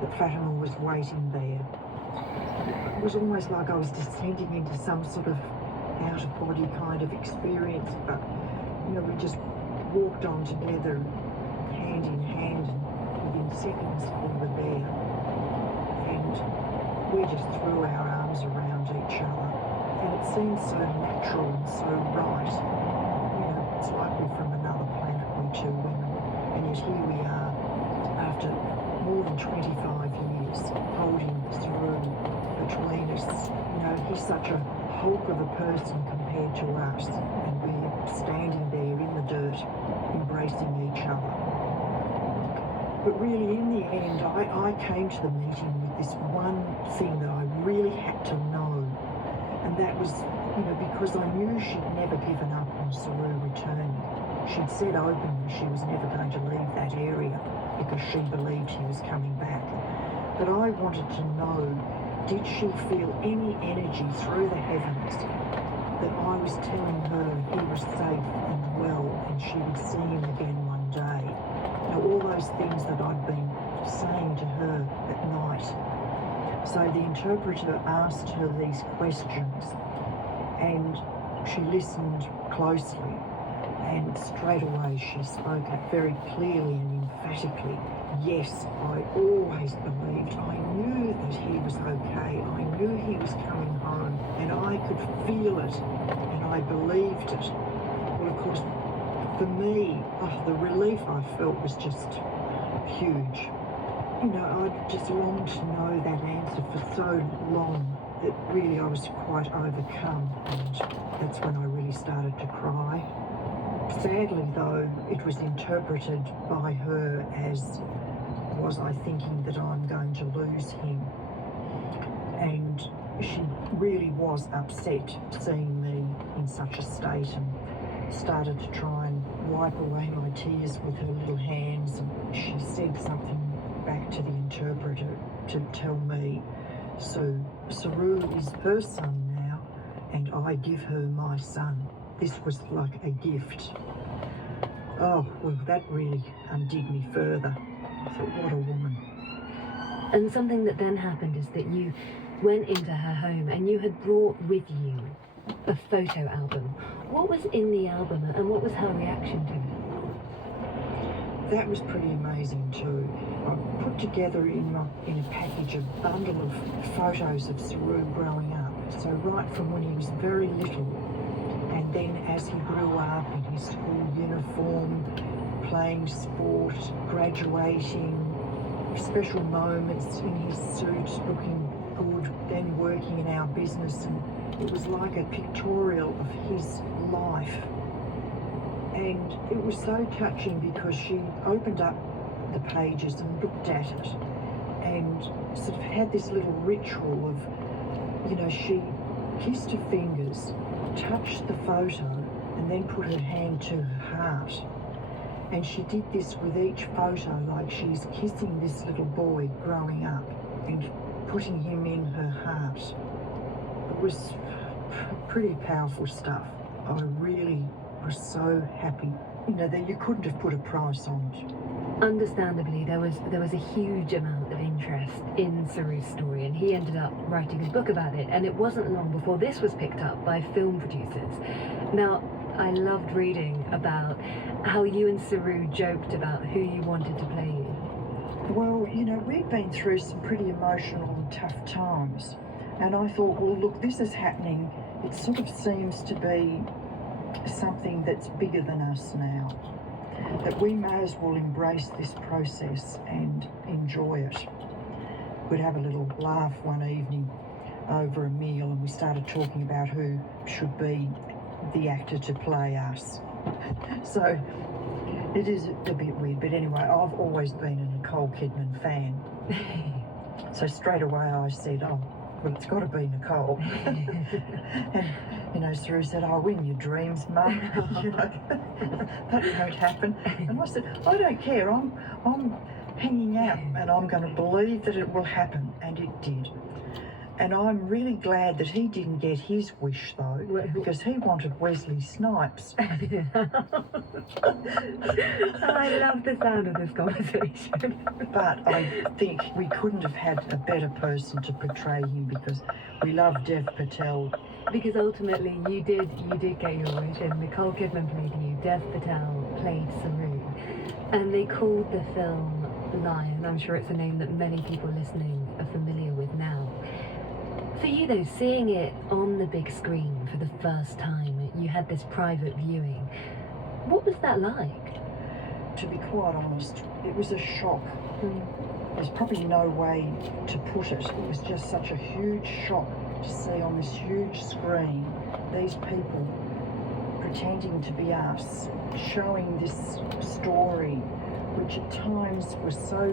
that Fatima was waiting there. It was almost like I was descending into some sort of out-of-body kind of experience, but, you know, we just walked on together, hand in hand, and within seconds we were there. And we just threw our arms around each other, and it seemed so natural and so right. You know, it's like we're from another planet, we two women, and yet here we are, after more than 25 years, holding Saru between us. You know, he's such a hulk of a person compared to us, and we're standing there in the dirt, embracing each other. But really, in the end, I came to the meeting with this one thing that I really had to know, and that was, you know, because I knew she'd never given up on Saru returning. She'd said openly she was never going to leave that area because she believed he was coming back. But I wanted to know, did she feel any energy through the heavens that I was telling her he was safe and well and she would see him again one day? Now, all those things that I'd been saying to her at night. So the interpreter asked her these questions and she listened closely, and straight away she spoke up very clearly and emphatically. Yes, I always believed, I knew that he was okay, I knew he was coming home, and I could feel it, and I believed it. Well, of course, for me, the relief I felt was just huge. You know, I'd just longed to know that answer for so long that really I was quite overcome, and that's when I really started to cry. Sadly, though, it was interpreted by her as, was I thinking that I'm going to lose him? And she really was upset seeing me in such a state and started to try and wipe away my tears with her little hands. And she said something back to the interpreter to tell me, so Saru is her son now, and I give her my son. This was like a gift. Oh, well, that really undid me further. I thought, what a woman. And something that then happened is that you went into her home and you had brought with you a photo album. What was in the album and what was her reaction to it? That was pretty amazing too. I put together in a package a bundle of photos of Saru growing up. So right from when he was very little, and then as he grew up in his school uniform, playing sport, graduating, special moments in his suit, looking good, then working in our business, and it was like a pictorial of his life. And it was so touching because she opened up the pages and looked at it and sort of had this little ritual of, you know, she kissed her fingers, touched the photo, and then put her hand to her heart. And she did this with each photo, like she's kissing this little boy growing up and putting him in her heart. It was pretty powerful stuff. I really was so happy, you know, that you couldn't have put a price on it. Understandably, there was a huge amount of interest in Saru's story, and he ended up writing a book about it, and it wasn't long before this was picked up by film producers. Now, I loved reading about how you and Saru joked about who you wanted to play you. Well, you know, we'd been through some pretty emotional and tough times, and I thought, well, look, this is happening. It sort of seems to be something that's bigger than us now, that we may as well embrace this process and enjoy it. We'd have a little laugh one evening over a meal, and we started talking about who should be the actor to play us. So it is a bit weird, but anyway, I've always been a Nicole Kidman fan. So straight away I said, oh, well, it's got to be Nicole. And, you know, Saru said, oh, in your dreams, Mum. You know, that won't happen. And I said, I don't care. I'm hanging out and I'm going to believe that it will happen. And it did. And I'm really glad that he didn't get his wish, though, because he wanted Wesley Snipes. I love the sound of this conversation. But I think we couldn't have had a better person to portray him, because we love Dev Patel. Because ultimately you did get your wish, and Nicole Kidman played you, Dev Patel played Saru. And they called the film Lion. I'm sure it's a name that many people listening are familiar with now. For you though, seeing it on the big screen for the first time, you had this private viewing. What was that like? To be quite honest, it was a shock. There's probably no way to put it. It was just such a huge shock to see on this huge screen these people pretending to be us, showing this story, which at times was so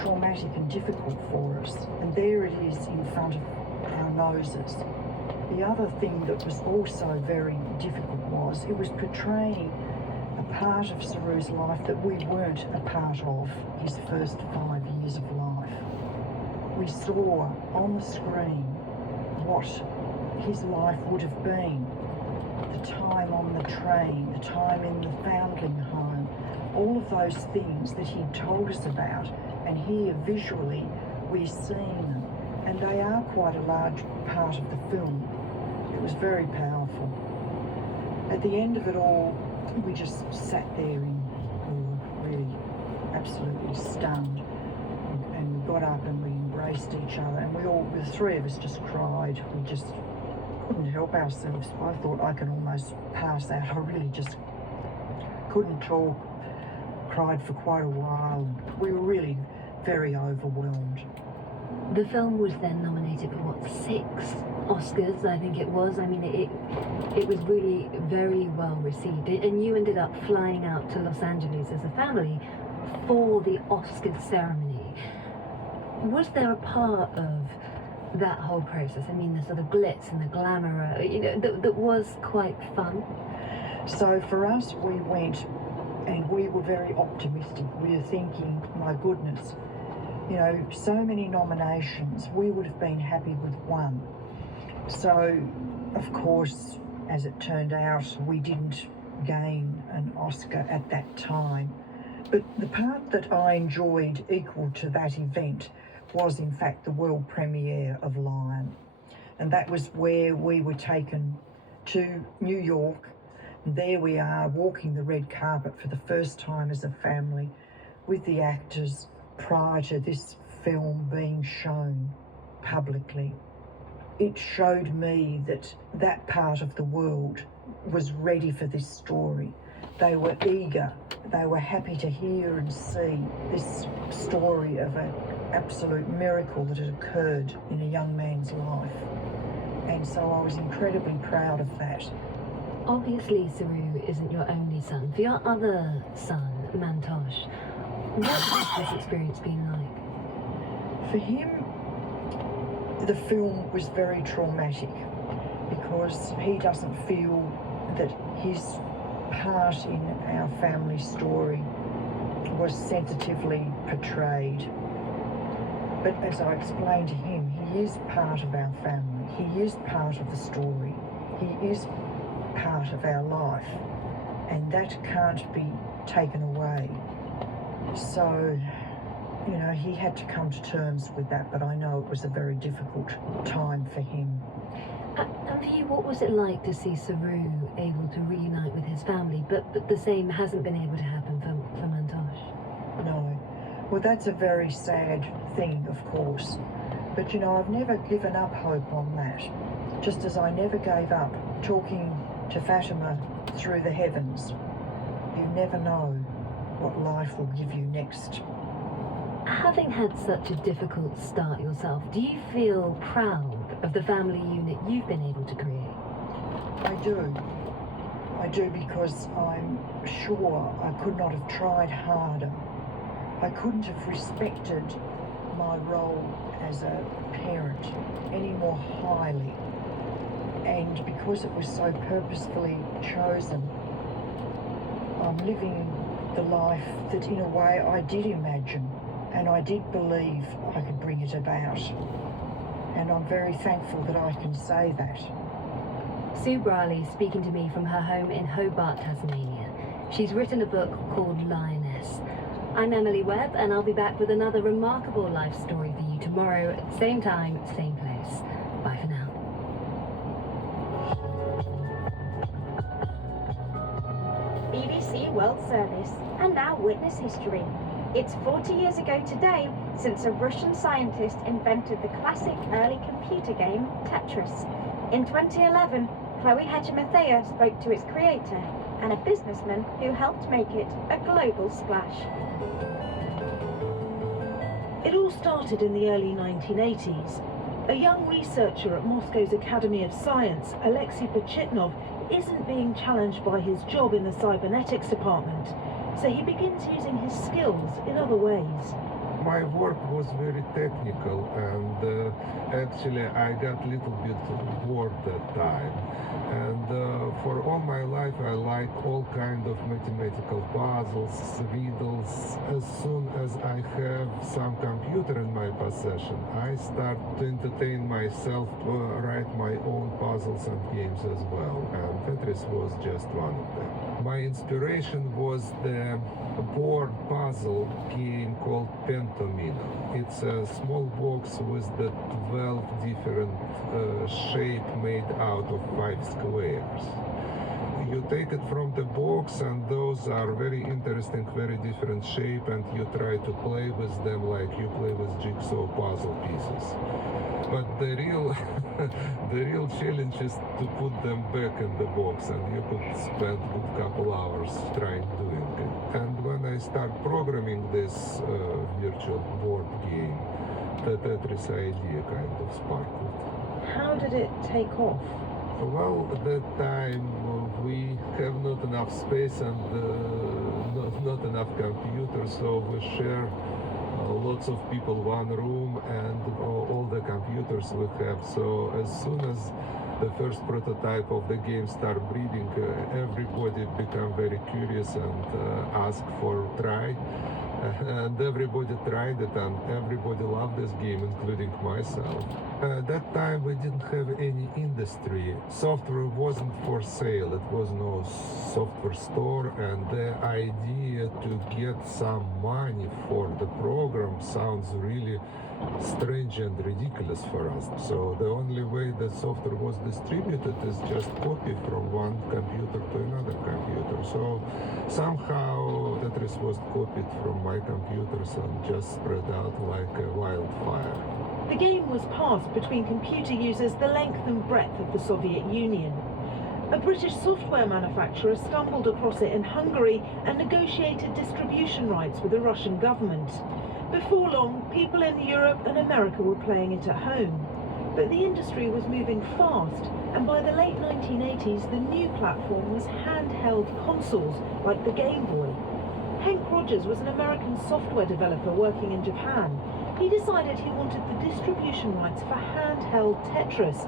traumatic and difficult for us. And there it is in front of our noses. The other thing that was also very difficult was it was portraying a part of Saru's life that we weren't a part of, his first 5 years of life. We saw on the screen what his life would have been, the time on the train, the time in the foundling home, all of those things that he'd told us about, and here visually we're seeing them. And they are quite a large part of the film. It was very powerful. At the end of it all, we just sat there in awe, really absolutely stunned. And we got up and we embraced each other, and the three of us just cried. We just couldn't help ourselves. I thought I could almost pass out. I really just couldn't talk. Cried for quite a while. We were really very overwhelmed. The film was then nominated for 6 Oscars, I think it was. I mean, it was really very well received. And you ended up flying out to Los Angeles as a family for the Oscar ceremony. Was there a part of that whole process, I mean, the sort of glitz and the glamour, that was quite fun? So for us, we went and we were very optimistic. We were thinking, my goodness, so many nominations, we would have been happy with one. So, of course, as it turned out, we didn't gain an Oscar at that time. But the part that I enjoyed equal to that event was, in fact, the world premiere of Lion. And that was where we were taken to New York. And there we are, walking the red carpet for the first time as a family with the actors, prior to this film being shown publicly. It showed me that that part of the world was ready for this story. They were eager, they were happy to hear and see this story of an absolute miracle that had occurred in a young man's life. And so I was incredibly proud of that. Obviously, Saru isn't your only son. For your other son, Mantosh, what has this experience been like? For him, the film was very traumatic because he doesn't feel that his part in our family story was sensitively portrayed. But as I explained to him, he is part of our family. He is part of the story. He is part of our life, and that can't be taken away. So, he had to come to terms with that, but I know it was a very difficult time for him. And for you, what was it like to see Saru able to reunite with his family, but the same hasn't been able to happen for Mantosh? No. Well, that's a very sad thing, of course. But, I've never given up hope on that. Just as I never gave up talking to Fatima through the heavens. You never know what life will give you next. Having had such a difficult start yourself, do you feel proud of the family unit you've been able to create? I do. I do, because I'm sure I could not have tried harder. I couldn't have respected my role as a parent any more highly. And because it was so purposefully chosen, I'm living the life that in a way I did imagine and I did believe I could bring it about. And I'm very thankful that I can say that. Sue Briley speaking to me from her home in Hobart, Tasmania. She's written a book called Lioness. I'm Emily Webb, and I'll be back with another remarkable life story for you tomorrow, same time, same place. Bye for now. BBC World Service, and now witness history. It's 40 years ago today since a Russian scientist invented the classic early computer game Tetris. In 2011, Chloe Hedger-Mathia spoke to its creator and a businessman who helped make it a global splash. It all started in the early 1980s. A young researcher at Moscow's Academy of Science, Alexei Pachitnov, isn't being challenged by his job in the cybernetics department, so he begins using his skills in other ways. My work was very technical, and actually I got a little bit bored that time. And for all my life I like all kind of mathematical puzzles, riddles. As soon as I have some computer in my possession, I start to entertain myself to write my own puzzles and games as well. And Tetris was just one of them. My inspiration was the board puzzle game called Pentomino. It's a small box with the 12 different shape made out of 5 squares. You take it from the box, and those are very interesting, very different shape, and you try to play with them like you play with jigsaw puzzle pieces. But the real challenge is to put them back in the box, and you could spend a good couple hours trying doing it. And when I start programming this virtual board game, the Tetris idea kind of sparkled. How did it take off? Well, at that time we have not enough space and not enough computers, so we share lots of people one room and all the computers we have. So as soon as the first prototype of the game start breeding, everybody become very curious and ask for try. And everybody tried it, and everybody loved this game, including myself. At that time we didn't have any industry. Software wasn't for sale, it was no software store, and the idea to get some money for the program sounds really strange and ridiculous for us. So the only way the software was distributed is just copy from one computer to another computer. So somehow Tetris was copied from my computers and just spread out like a wildfire. The game was passed between computer users the length and breadth of the Soviet Union. A British software manufacturer stumbled across it in Hungary and negotiated distribution rights with the Russian government. Before long, people in Europe and America were playing it at home. But the industry was moving fast, and by the late 1980s, the new platform was handheld consoles like the Game Boy. Hank Rogers was an American software developer working in Japan. He decided he wanted the distribution rights for handheld Tetris,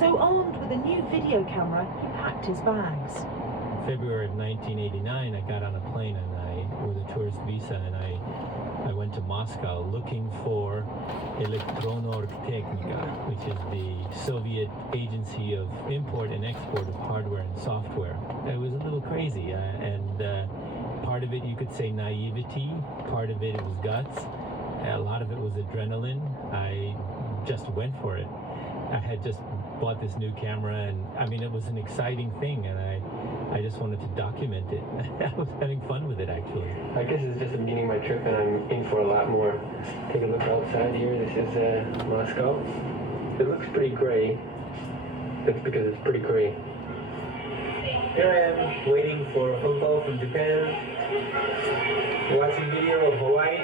so armed with a new video camera, he packed his bags. February of 1989, I got on a plane with a tourist visa, and I went to Moscow looking for Elektronorgtechnika, which is the Soviet agency of import and export of hardware and software. It was a little crazy, and part of it you could say naivety, part of it was guts, a lot of it was adrenaline. I just went for it. I had just bought this new camera, and I mean, it was an exciting thing, and I just wanted to document it. I was having fun with it, actually. I guess it's just the beginning of my trip, and I'm in for a lot more. Take a look outside here. This is Moscow. It looks pretty gray. That's because it's pretty gray. Here I am, waiting for a phone call from Japan. Watching video of Hawaii.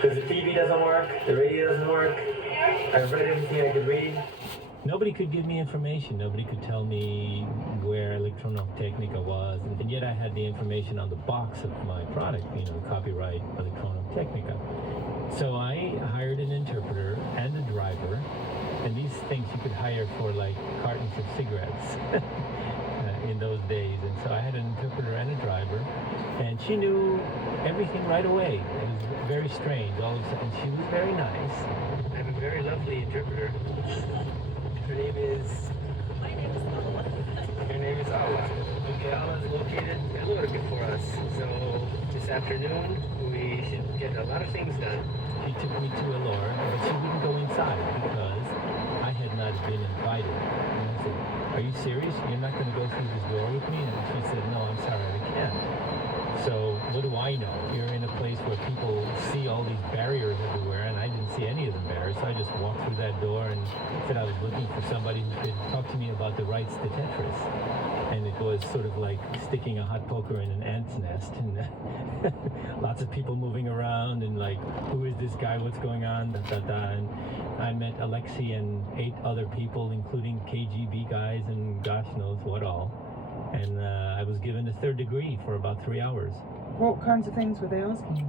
Because the TV doesn't work, the radio doesn't work. I've read everything I could read. Nobody could give me information. Nobody could tell me where Electronotechnica was, and yet I had the information on the box of my product, you know, copyright Electronotechnica. So I hired an interpreter and a driver, and these things you could hire for like cartons of cigarettes in those days. And so I had an interpreter and a driver, and she knew everything right away. It was very strange. All of a sudden, she was very nice. I have a very lovely interpreter. Her name is... My name is Alwa. Her name is Alwa. Okay, Alwa is located in Lurga for us. So this afternoon, we should get a lot of things done. She took me to Allure, but she wouldn't go inside because I had not been invited. And I said, "Are you serious? You're not going to go through this door with me?" And she said, "No, I'm sorry, I can't." So what do I know? You're in a place where people see all these barriers everywhere, and I didn't see any of them barriers. So I just walked through that door and said I was looking for somebody who could talk to me about the rights to Tetris. And it was sort of like sticking a hot poker in an ant's nest, and lots of people moving around, and like, who is this guy? What's going on? Da, da, da. And I met Alexei and 8 other people, including KGB guys and gosh knows what all. And I was given a 3rd degree for about 3 hours. What kinds of things were they asking you?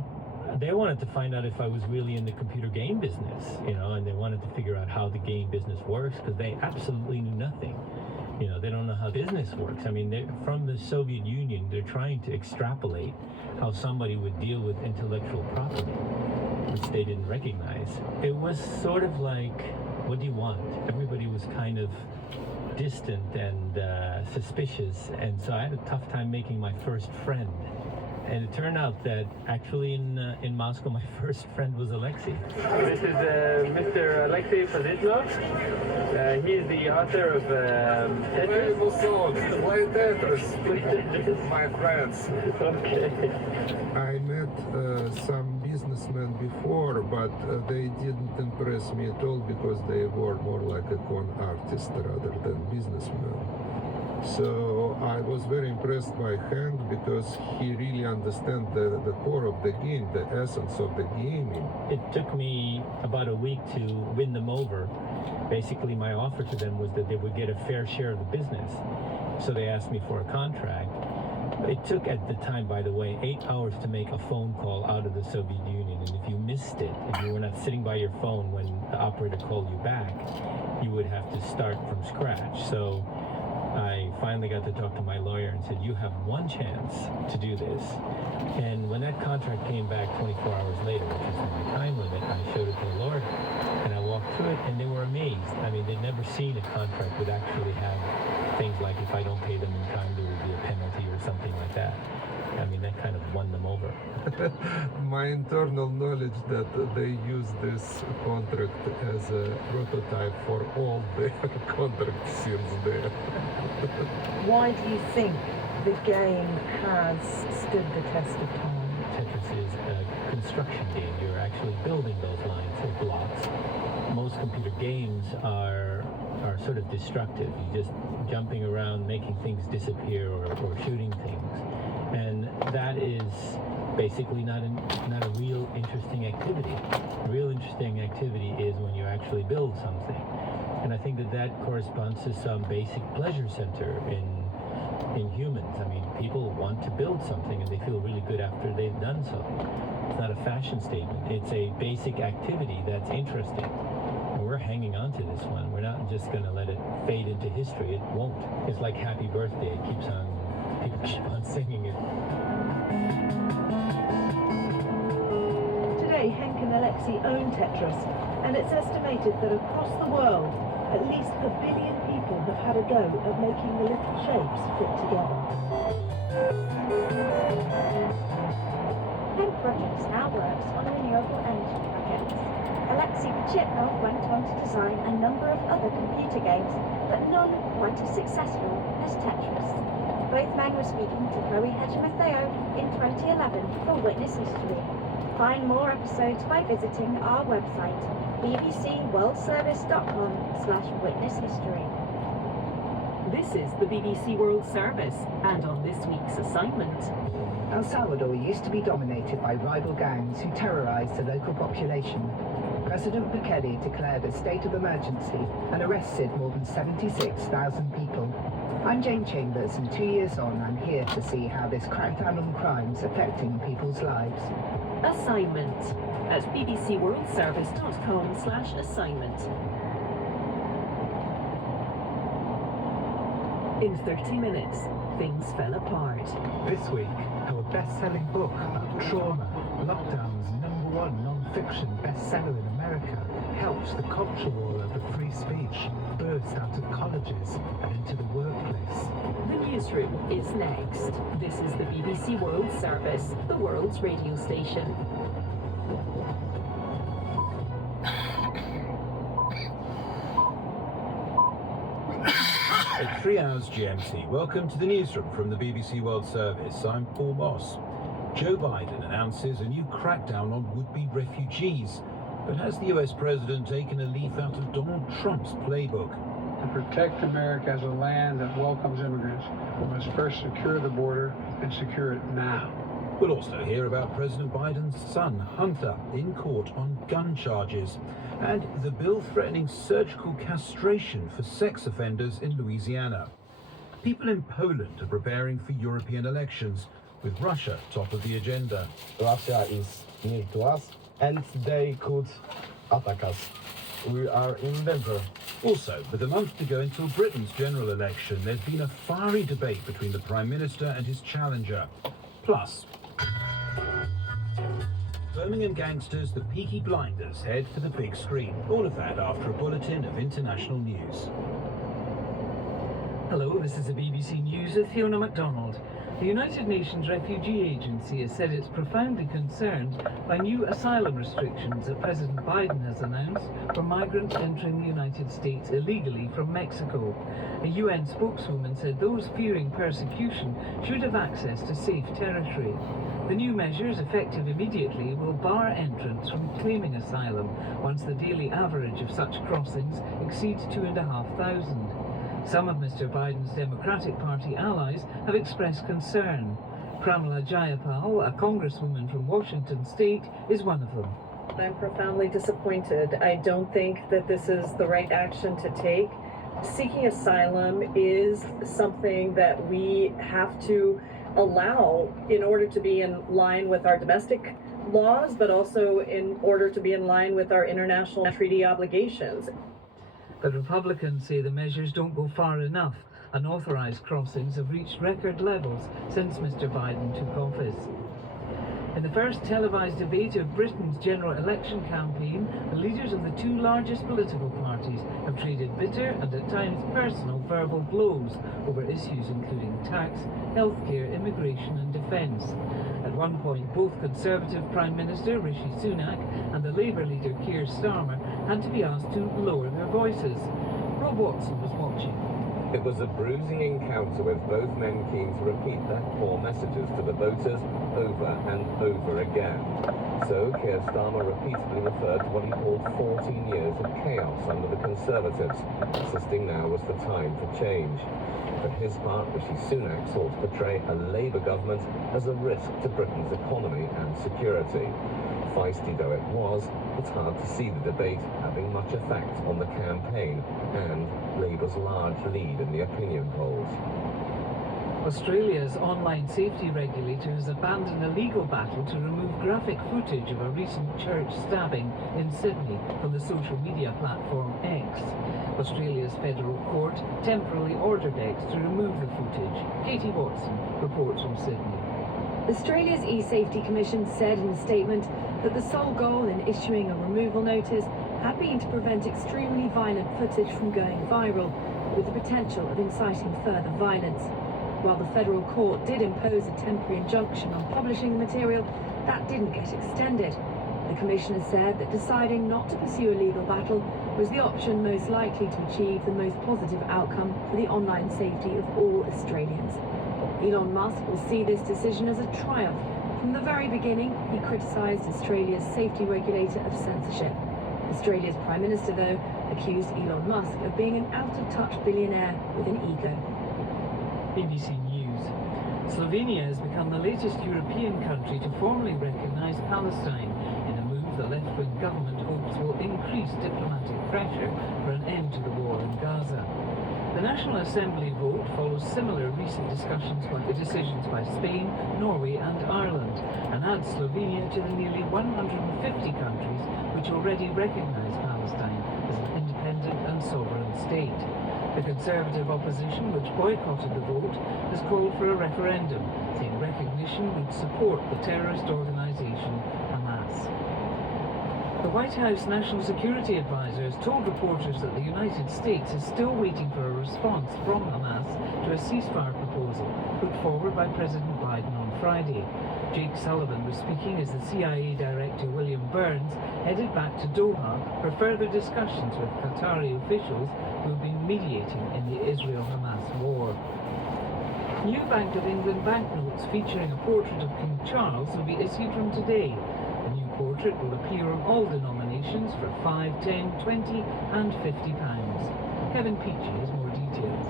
They wanted to find out if I was really in the computer game business, you know, and they wanted to figure out how the game business works, because they absolutely knew nothing. You know, they don't know how business works. I mean, they're from the Soviet Union. They're trying to extrapolate how somebody would deal with intellectual property, which they didn't recognize. It was sort of like, what do you want? Everybody was kind of distant and suspicious, and so I had a tough time making my first friend. And it turned out that actually in Moscow, my first friend was Alexei. This is Mr. Alexei Pozitnov. He's the author of Tetris. Play Tetris, my friends. Okay. I met some businessmen before, but they didn't impress me at all because they were more like a con artist rather than businessmen. So I was very impressed by Hank because he really understands the core of the game, the essence of the gaming. It took me about a week to win them over. Basically, my offer to them was that they would get a fair share of the business. So they asked me for a contract. It took at the time, by the way, 8 hours to make a phone call out of the Soviet Union. And if you missed it, if you were not sitting by your phone when the operator called you back, you would have to start from scratch. So I finally got to talk to my lawyer and said, "You have one chance to do this." And when that contract came back 24 hours later, which is my time limit, I showed it to the lawyer and I walked through it, and they were amazed. I mean, they'd never seen a contract that actually have things like, if I don't pay them in time, there will be a penalty or something like that. I mean, that kind of won them over. My internal knowledge that they use this contract as a prototype for all their contracts since then. Why do you think the game has stood the test of time? Tetris is a construction game. You're actually building those lines of blocks. Most computer games are sort of destructive. You're just jumping around, making things disappear, or shooting things. And that is basically not a real interesting activity. A real interesting activity is when you actually build something. And I think that corresponds to some basic pleasure center in humans. I mean, people want to build something and they feel really good after they've done so. It's not a fashion statement. It's a basic activity that's interesting. And we're hanging on to this one. We're not just going to let it fade into history. It won't. It's like Happy Birthday. It keeps on, people keep on singing it. Today, Henk and Alexei own Tetris, and it's estimated that across the world, at least 1 billion people have had a go at making the little shapes fit together. Henk Projects now works on renewable energy projects. Alexei Pachitnov went on to design a number of other computer games, but none quite as successful as Tetris. Both men were speaking to Chloe Hedger-Matheo in 2011 for Witness History. Find more episodes by visiting our website, bbcworldservice.com/witnesshistory. This is the BBC World Service, and on this week's assignment, El Salvador used to be dominated by rival gangs who terrorized the local population. President Bukele declared a state of emergency and arrested more than 76,000 people. I'm Jane Chambers, and 2 years on, I'm here to see how this crackdown on crime's affecting people's lives. Assignment at bbcworldservice.com/assignment. In 30 minutes, things fell apart. This week, our best-selling book about trauma, lockdown's #1 non-fiction bestseller in America, helped the culture war over free speech burst out of colleges and into the workplace. The newsroom is next. This is the BBC World Service, the world's radio station. At 3 hours GMT, welcome to the newsroom from the BBC World Service. I'm Paul Moss. Joe Biden announces a new crackdown on would-be refugees. But has the US president taken a leaf out of Donald Trump's playbook? To protect America as a land that welcomes immigrants, we must first secure the border and secure it now. We'll also hear about President Biden's son, Hunter, in court on gun charges, and the bill threatening surgical castration for sex offenders in Louisiana. People in Poland are preparing for European elections, with Russia top of the agenda. Russia is near to us, and they could attack us. We are in danger. Also, with a month to go until Britain's general election, there's been a fiery debate between the Prime Minister and his challenger. Plus, Birmingham gangsters, the Peaky Blinders, head for the big screen. All of that after a bulletin of international news. Hello, this is the BBC News with Fiona MacDonald. The United Nations Refugee Agency has said it's profoundly concerned by new asylum restrictions that President Biden has announced for migrants entering the United States illegally from Mexico. A UN spokeswoman said those fearing persecution should have access to safe territory. The new measures, effective immediately, will bar entrants from claiming asylum once the daily average of such crossings exceeds 2,500. Some of Mr. Biden's Democratic Party allies have expressed concern. Pramila Jayapal, a congresswoman from Washington State, is one of them. I'm profoundly disappointed. I don't think that this is the right action to take. Seeking asylum is something that we have to allow in order to be in line with our domestic laws, but also in order to be in line with our international treaty obligations. But Republicans say the measures don't go far enough. Unauthorized crossings have reached record levels since Mr. Biden took office. In the first televised debate of Britain's general election campaign, the leaders of the two largest political parties have traded bitter and at times personal verbal blows over issues including tax, healthcare, immigration and defence. At one point, both Conservative Prime Minister Rishi Sunak and the Labour leader Keir Starmer had to be asked to lower their voices. Rob Watson was watching. It was a bruising encounter with both men keen to repeat their core messages to the voters over and over again. So Keir Starmer repeatedly referred to what he called 14 years of chaos under the Conservatives, insisting now was the time for change. For his part, Rishi Sunak sought to portray a Labour government as a risk to Britain's economy and security. Feisty though it was, it's hard to see the debate having much effect on the campaign and Labour's large lead in the opinion polls. Australia's online safety regulator has abandoned a legal battle to remove graphic footage of a recent church stabbing in Sydney from the social media platform X. Australia's federal court temporarily ordered X to remove the footage. Katie Watson reports from Sydney. Australia's e-Safety Commission said in a statement that the sole goal in issuing a removal notice had been to prevent extremely violent footage from going viral, with the potential of inciting further violence. While the federal court did impose a temporary injunction on publishing the material, that didn't get extended. The Commissioner said that deciding not to pursue a legal battle was the option most likely to achieve the most positive outcome for the online safety of all Australians. Elon Musk will see this decision as a triumph. From the very beginning, he criticised Australia's safety regulator of censorship. Australia's Prime Minister, though, accused Elon Musk of being an out-of-touch billionaire with an ego. BBC News. Slovenia has become the latest European country to formally recognise Palestine, in a move the left-wing government hopes will increase diplomatic pressure for an end to the war in Gaza. The National Assembly vote follows similar recent decisions by Spain, Norway and Ireland, and adds Slovenia to the nearly 150 countries which already recognise Palestine as an independent and sovereign state. The Conservative opposition, which boycotted the vote, has called for a referendum, saying recognition would support the terrorist organisation Hamas. The White House National Security Advisor has told reporters that the United States is still waiting for a response from Hamas to a ceasefire proposal put forward by President Biden on Friday. Jake Sullivan was speaking as the CIA Director William Burns headed back to Doha for further discussions with Qatari officials who have been mediating in the Israel-Hamas war. New Bank of England banknotes featuring a portrait of King Charles will be issued from today. The new portrait will appear on all denominations for £5, £10, £20 and £50. Kevin Peachy has more details.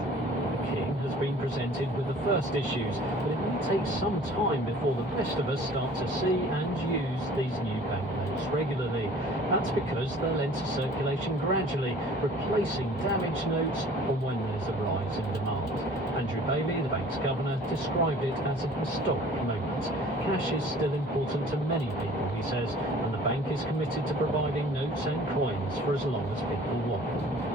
The King has been presented with the first issues, but it will take some time before the rest of us start to see and use these new banknotes regularly. That's because they're lent to circulation gradually, replacing damaged notes or when there's a rise in demand. Andrew Bailey, the bank's governor, described it as a historic moment. Cash is still important to many people, he says, and the bank is committed to providing notes and coins for as long as people want them.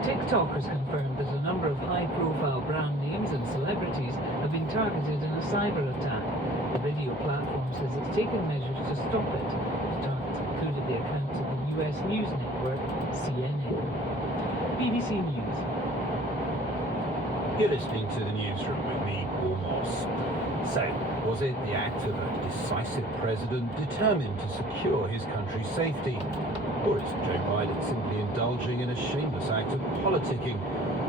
TikTok has confirmed that a number of high-profile brand names and celebrities have been targeted in a cyber attack. The video platform says it's taken measures to stop it. The targets included the accounts of the US news network CNN. BBC News. You're listening to the newsroom with me, Paul Moss. So, was it the act of a decisive president determined to secure his country's safety? Or is Joe Biden simply indulging in a shameless act of politicking,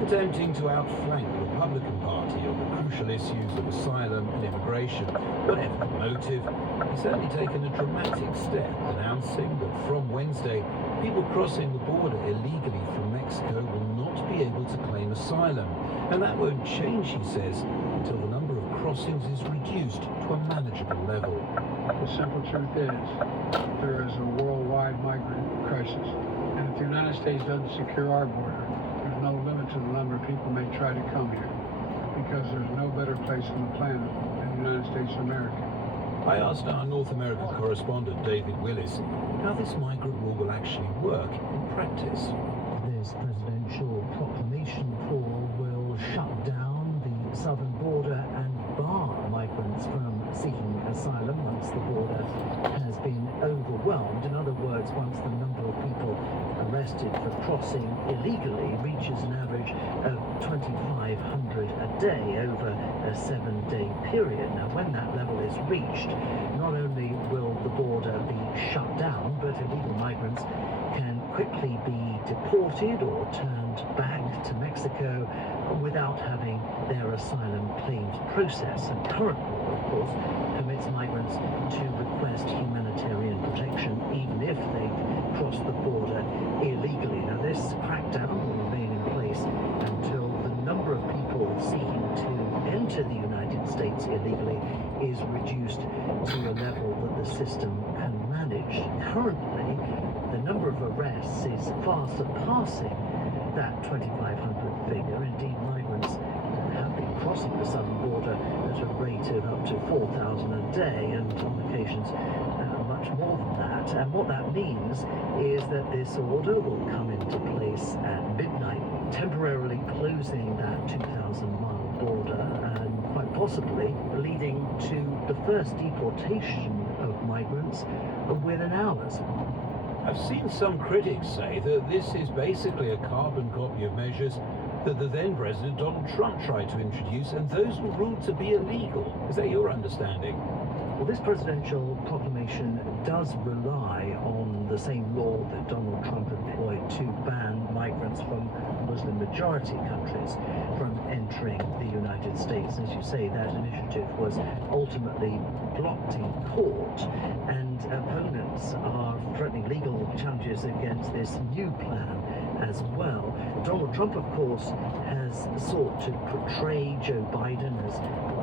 attempting to outflank the Republican Party on the crucial issues of asylum and immigration? Whatever the motive, he's certainly taken a dramatic step, announcing that from Wednesday, people crossing the border illegally from Mexico will not be able to claim asylum. And that won't change, he says, until the number of crossings is reduced to a manageable level. The simple truth is, there is a worldwide migrant crisis. And if the United States doesn't secure our border, there's no limit to the number of people may try to come here. Because there's no better place on the planet than the United States of America. I asked our North American correspondent David Willis how this migrant rule will actually work in practice. This presidential proclamation will shut down the southern border and bar migrants from seeking asylum once the border has been overwhelmed. In other words, once the number of people arrested for crossing illegally reaches an average of 2,500 a day over a 7-day period. Now, when that level is reached, not only will the border be shut down, but illegal migrants can quickly be deported or turned back to Mexico without having their asylum claims processed. And current law, of course, permits migrants to request humanitarian protection even if they cross the border illegally. Now, this crackdown will remain in place until the number of people seeking to enter the United States illegally is reduced to a level that the system can manage. Currently, the number of arrests is far surpassing that 2,500 figure. Indeed, migrants have been crossing the southern border at a rate of up to 4,000 a day, and on occasions much more than that. And what that means is that this order will come into place at midnight, temporarily closing that 2,000-mile border and quite possibly leading to the first deportation of migrants within hours. I've seen some critics say that this is basically a carbon copy of measures that the then President Donald Trump tried to introduce, and those were ruled to be illegal. Is that your understanding? Well, this presidential proclamation does rely on the same law that Donald Trump employed to ban migrants from Muslim-majority countries from entering the United States. As you say, that initiative was ultimately blocked in court, and opponents are threatening legal challenges against this new plan as well. Donald Trump, of course, has sought to portray Joe Biden as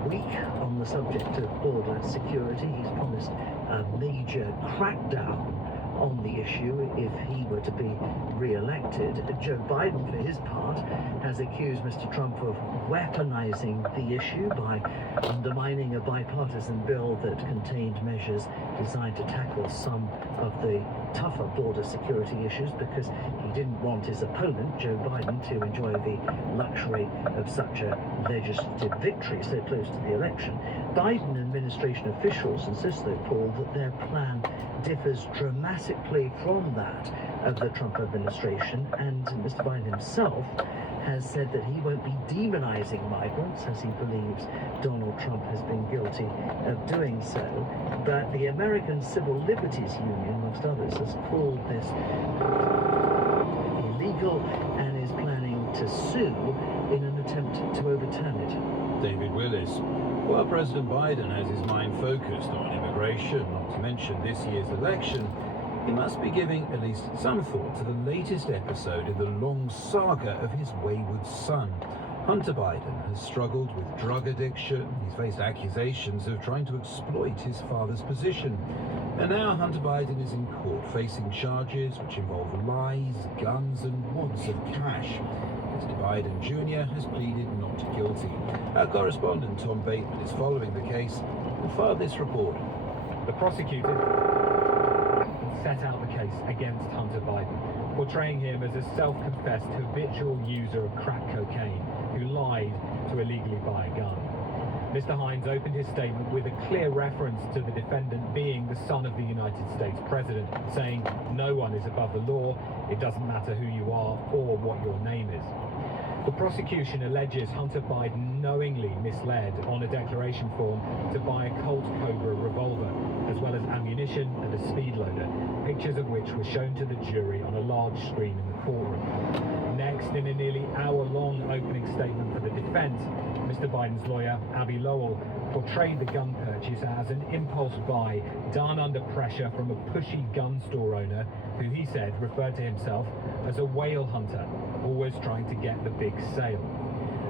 weak on the subject of border security. He's promised a major crackdown on the issue if he were to be re-elected. Joe Biden, for his part, has accused Mr. Trump of weaponizing the issue by undermining a bipartisan bill that contained measures designed to tackle some of the tougher border security issues, because he didn't want his opponent, Joe Biden, to enjoy the luxury of such a legislative victory so close to the election. Biden administration officials insist, though, Paul, that their plan differs dramatically from that of the Trump administration, and Mr. Biden himself has said that he won't be demonizing migrants, as he believes Donald Trump has been guilty of doing so. But the American Civil Liberties Union, amongst others, has called this illegal and is planning to sue in an attempt to overturn it. David Willis. While President Biden has his mind focused on immigration, not to mention this year's election, he must be giving at least some thought to the latest episode in the long saga of his wayward son. Hunter Biden has struggled with drug addiction. He's faced accusations of trying to exploit his father's position. And now Hunter Biden is in court facing charges which involve lies, guns and wads of cash. Mr. Biden Jr. has pleaded not guilty. Our correspondent Tom Bateman is following the case and filed this report. The prosecutor set out the case against Hunter Biden, portraying him as a self-confessed habitual user of crack cocaine who lied to illegally buy a gun. Mr. Hines opened his statement with a clear reference to the defendant being the son of the United States President, saying, "No one is above the law, it doesn't matter who you are or what your name is." The prosecution alleges Hunter Biden knowingly misled on a declaration form to buy a Colt Cobra revolver, as well as ammunition and a speed loader, pictures of which were shown to the jury on a large screen in the courtroom. Next, in a nearly hour-long opening statement for the defense, Mr. Biden's lawyer, Abby Lowell, portrayed the gun purchase as an impulse buy done under pressure from a pushy gun store owner who he said referred to himself as a whale hunter, always trying to get the big sale.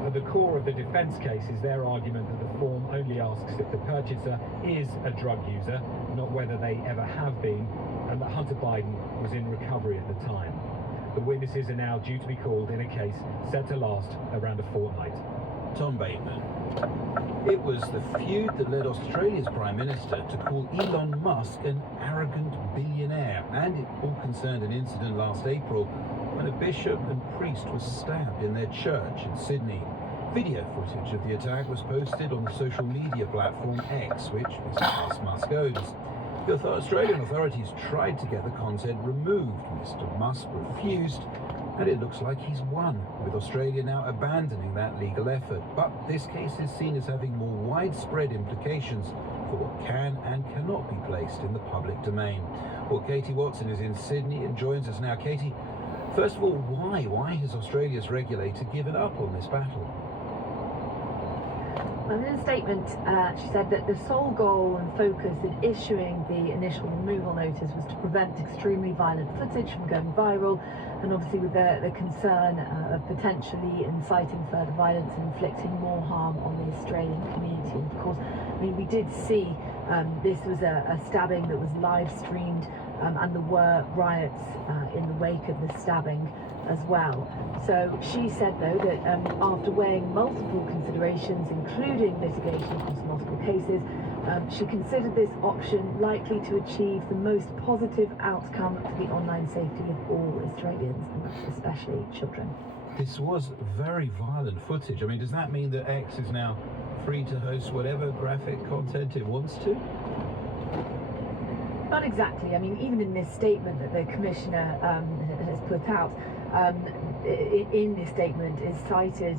At the core of the defense case is their argument that the form only asks if the purchaser is a drug user, not whether they ever have been, and that Hunter Biden was in recovery at the time. The witnesses are now due to be called in a case set to last around a fortnight. Tom Bateman. It was the feud that led Australia's Prime Minister to call Elon Musk an arrogant billionaire, and it all concerned an incident last April when a bishop and priest was stabbed in their church in Sydney. Video footage of the attack was posted on the social media platform X, which Mr. Musk owns. The Australian authorities tried to get the content removed. Mr. Musk refused, and it looks like he's won, with Australia now abandoning that legal effort. But this case is seen as having more widespread implications for what can and cannot be placed in the public domain. Well, Katie Watson is in Sydney and joins us now. Katie, first of all, why? Why has Australia's regulator given up on this battle? Well, in a statement, she said that the sole goal and focus in issuing the initial removal notice was to prevent extremely violent footage from going viral, and obviously with the concern of potentially inciting further violence and inflicting more harm on the Australian community. And of course, I mean, we did see this was a stabbing that was live streamed, and there were riots in the wake of the stabbing as well. So she said, though, that after weighing multiple considerations, including litigation across multiple cases, she considered this option likely to achieve the most positive outcome for the online safety of all Australians, and especially children. This was very violent footage. I mean, does that mean that X is now free to host whatever graphic content it wants to? Not exactly. I mean, even in this statement that the Commissioner has put out, in this statement is cited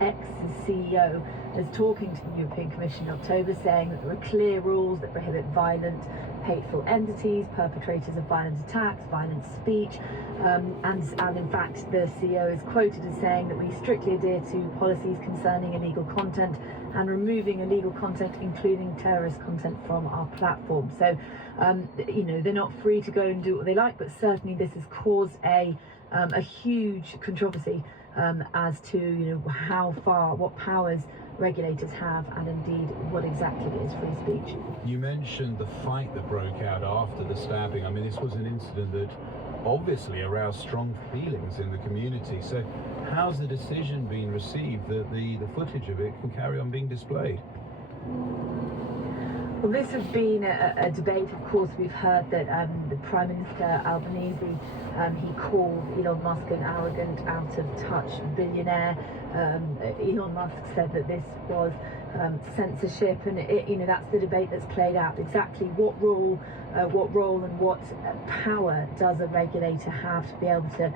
X's CEO as talking to the European Commission in October, saying that there are clear rules that prohibit violent, hateful entities, perpetrators of violent attacks, violent speech, and in fact the CEO is quoted as saying that we strictly adhere to policies concerning illegal content and removing illegal content, including terrorist content, from our platform. So, you know, they're not free to go and do what they like, but certainly this has caused a huge controversy as to how far, what powers regulators have, and indeed what exactly is free speech. You mentioned the fight that broke out after the stabbing. I mean, this was an incident that obviously aroused strong feelings in the community. So how's the decision been received that the footage of it can carry on being displayed? Well, this has been a debate. Of course, we've heard that the Prime Minister Albanese, he called Elon Musk an arrogant, out-of-touch billionaire. Elon Musk said that this was censorship, and that's the debate that's played out. Exactly what role and what power does a regulator have to be able to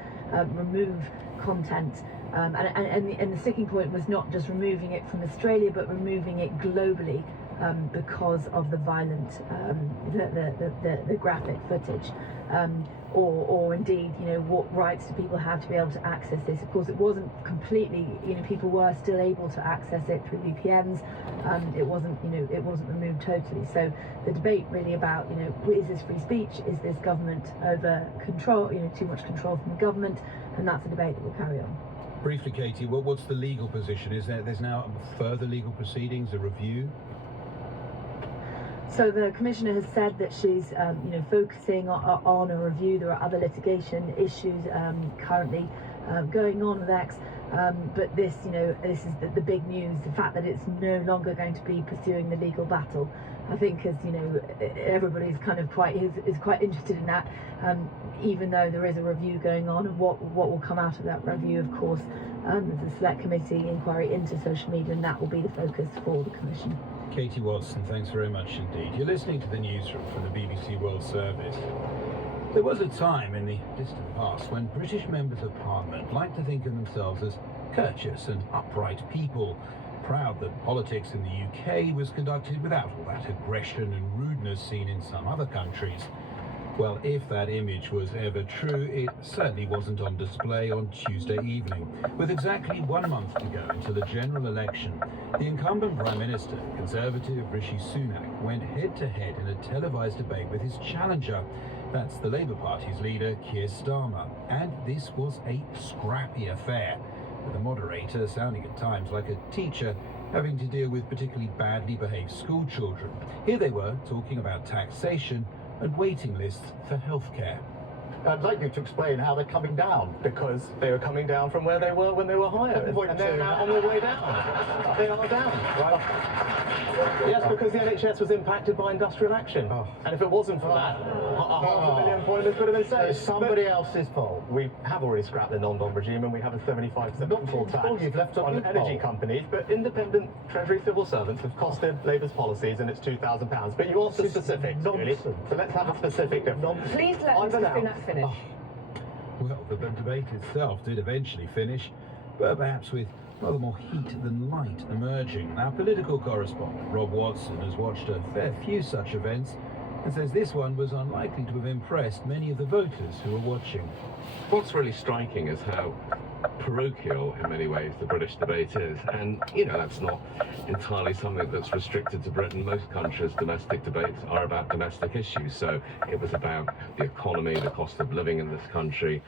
remove content? And the sticking point was not just removing it from Australia, but removing it globally. Because of the violent, the graphic footage, or indeed, what rights do people have to be able to access this? Of course, it wasn't completely, people were still able to access it through VPNs. It wasn't removed totally. So the debate really about, is this free speech? Is this government over control? Too much control from the government? And that's a debate that will carry on. Briefly, Katie, what's the legal position? There's now further legal proceedings, a review? So the Commissioner has said that she's, focusing on a review. There are other litigation issues currently going on with X, but this is the big news, the fact that it's no longer going to be pursuing the legal battle. I think, as everybody's kind of quite interested in that, even though there is a review going on, and what will come out of that review, of course, there's a select committee inquiry into social media, and that will be the focus for the Commission. Katie Watson, thanks very much indeed. You're listening to the newsroom from the BBC World Service. There was a time in the distant past when British members of Parliament liked to think of themselves as courteous and upright people, proud that politics in the UK was conducted without all that aggression and rudeness seen in some other countries. Well, if that image was ever true, it certainly wasn't on display on Tuesday evening. With exactly 1 month to go until the general election, the incumbent Prime Minister, Conservative Rishi Sunak, went head-to-head in a televised debate with his challenger. That's the Labour Party's leader, Keir Starmer. And this was a scrappy affair, with the moderator sounding at times like a teacher having to deal with particularly badly behaved school children. Here they were talking about taxation and waiting lists for healthcare. I'd like you to explain how they're coming down, because they were coming down from where they were when they were higher, and they're now on their way down. They are down, right? Yes, because the NHS was impacted by industrial action, and if it wasn't for that, $500 million could have been saved. It's somebody else's fault. We have already scrapped the non-dom regime, and we have a 75% windfall tax on energy companies, but independent Treasury civil servants have costed Labour's policies, and it's £2,000. But you asked the specifics, really, so let's have a specific difference. Please let Mr. Sunak finish. Well, the debate itself did eventually finish, but perhaps with rather more heat than light emerging. Our political correspondent, Rob Watson, has watched a fair few such events and says this one was unlikely to have impressed many of the voters who were watching. What's really striking is how parochial in many ways the British debate is, and that's not entirely something that's restricted to Britain. Most countries' domestic debates are about domestic issues, so it was about the economy, the cost of living in this country,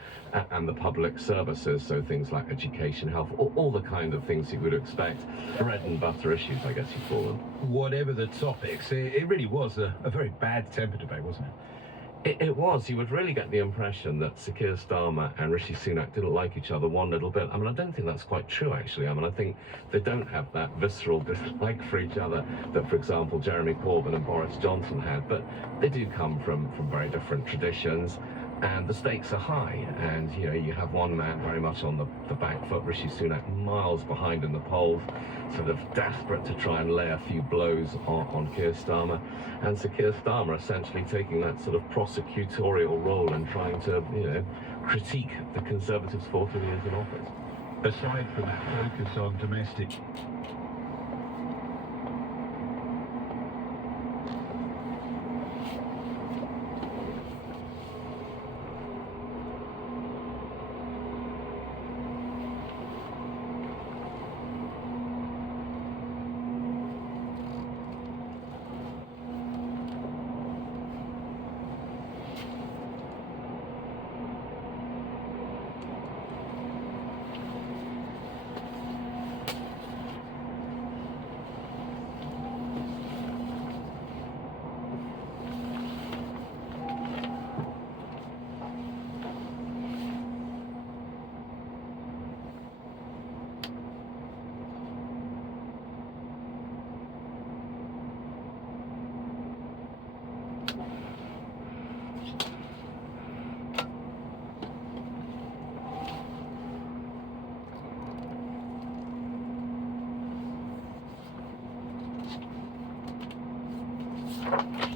and the public services, so things like education, health, all the kind of things you would expect, bread and butter issues, I guess you'd call them. Whatever the topics, it really was a very bad-tempered debate, wasn't it? It was. You would really get the impression that Sir Keir Starmer and Rishi Sunak didn't like each other one little bit. I mean, I don't think that's quite true, actually. I mean, I think they don't have that visceral dislike for each other that, for example, Jeremy Corbyn and Boris Johnson had. But they do come from very different traditions, and the stakes are high. And, you have one man very much on the back foot, Rishi Sunak, miles behind in the polls, sort of desperate to try and lay a few blows on Keir Starmer, and Sir Keir Starmer essentially taking that sort of prosecutorial role and trying to, critique the Conservatives' 40 years in office. Aside from that focus on domestic News.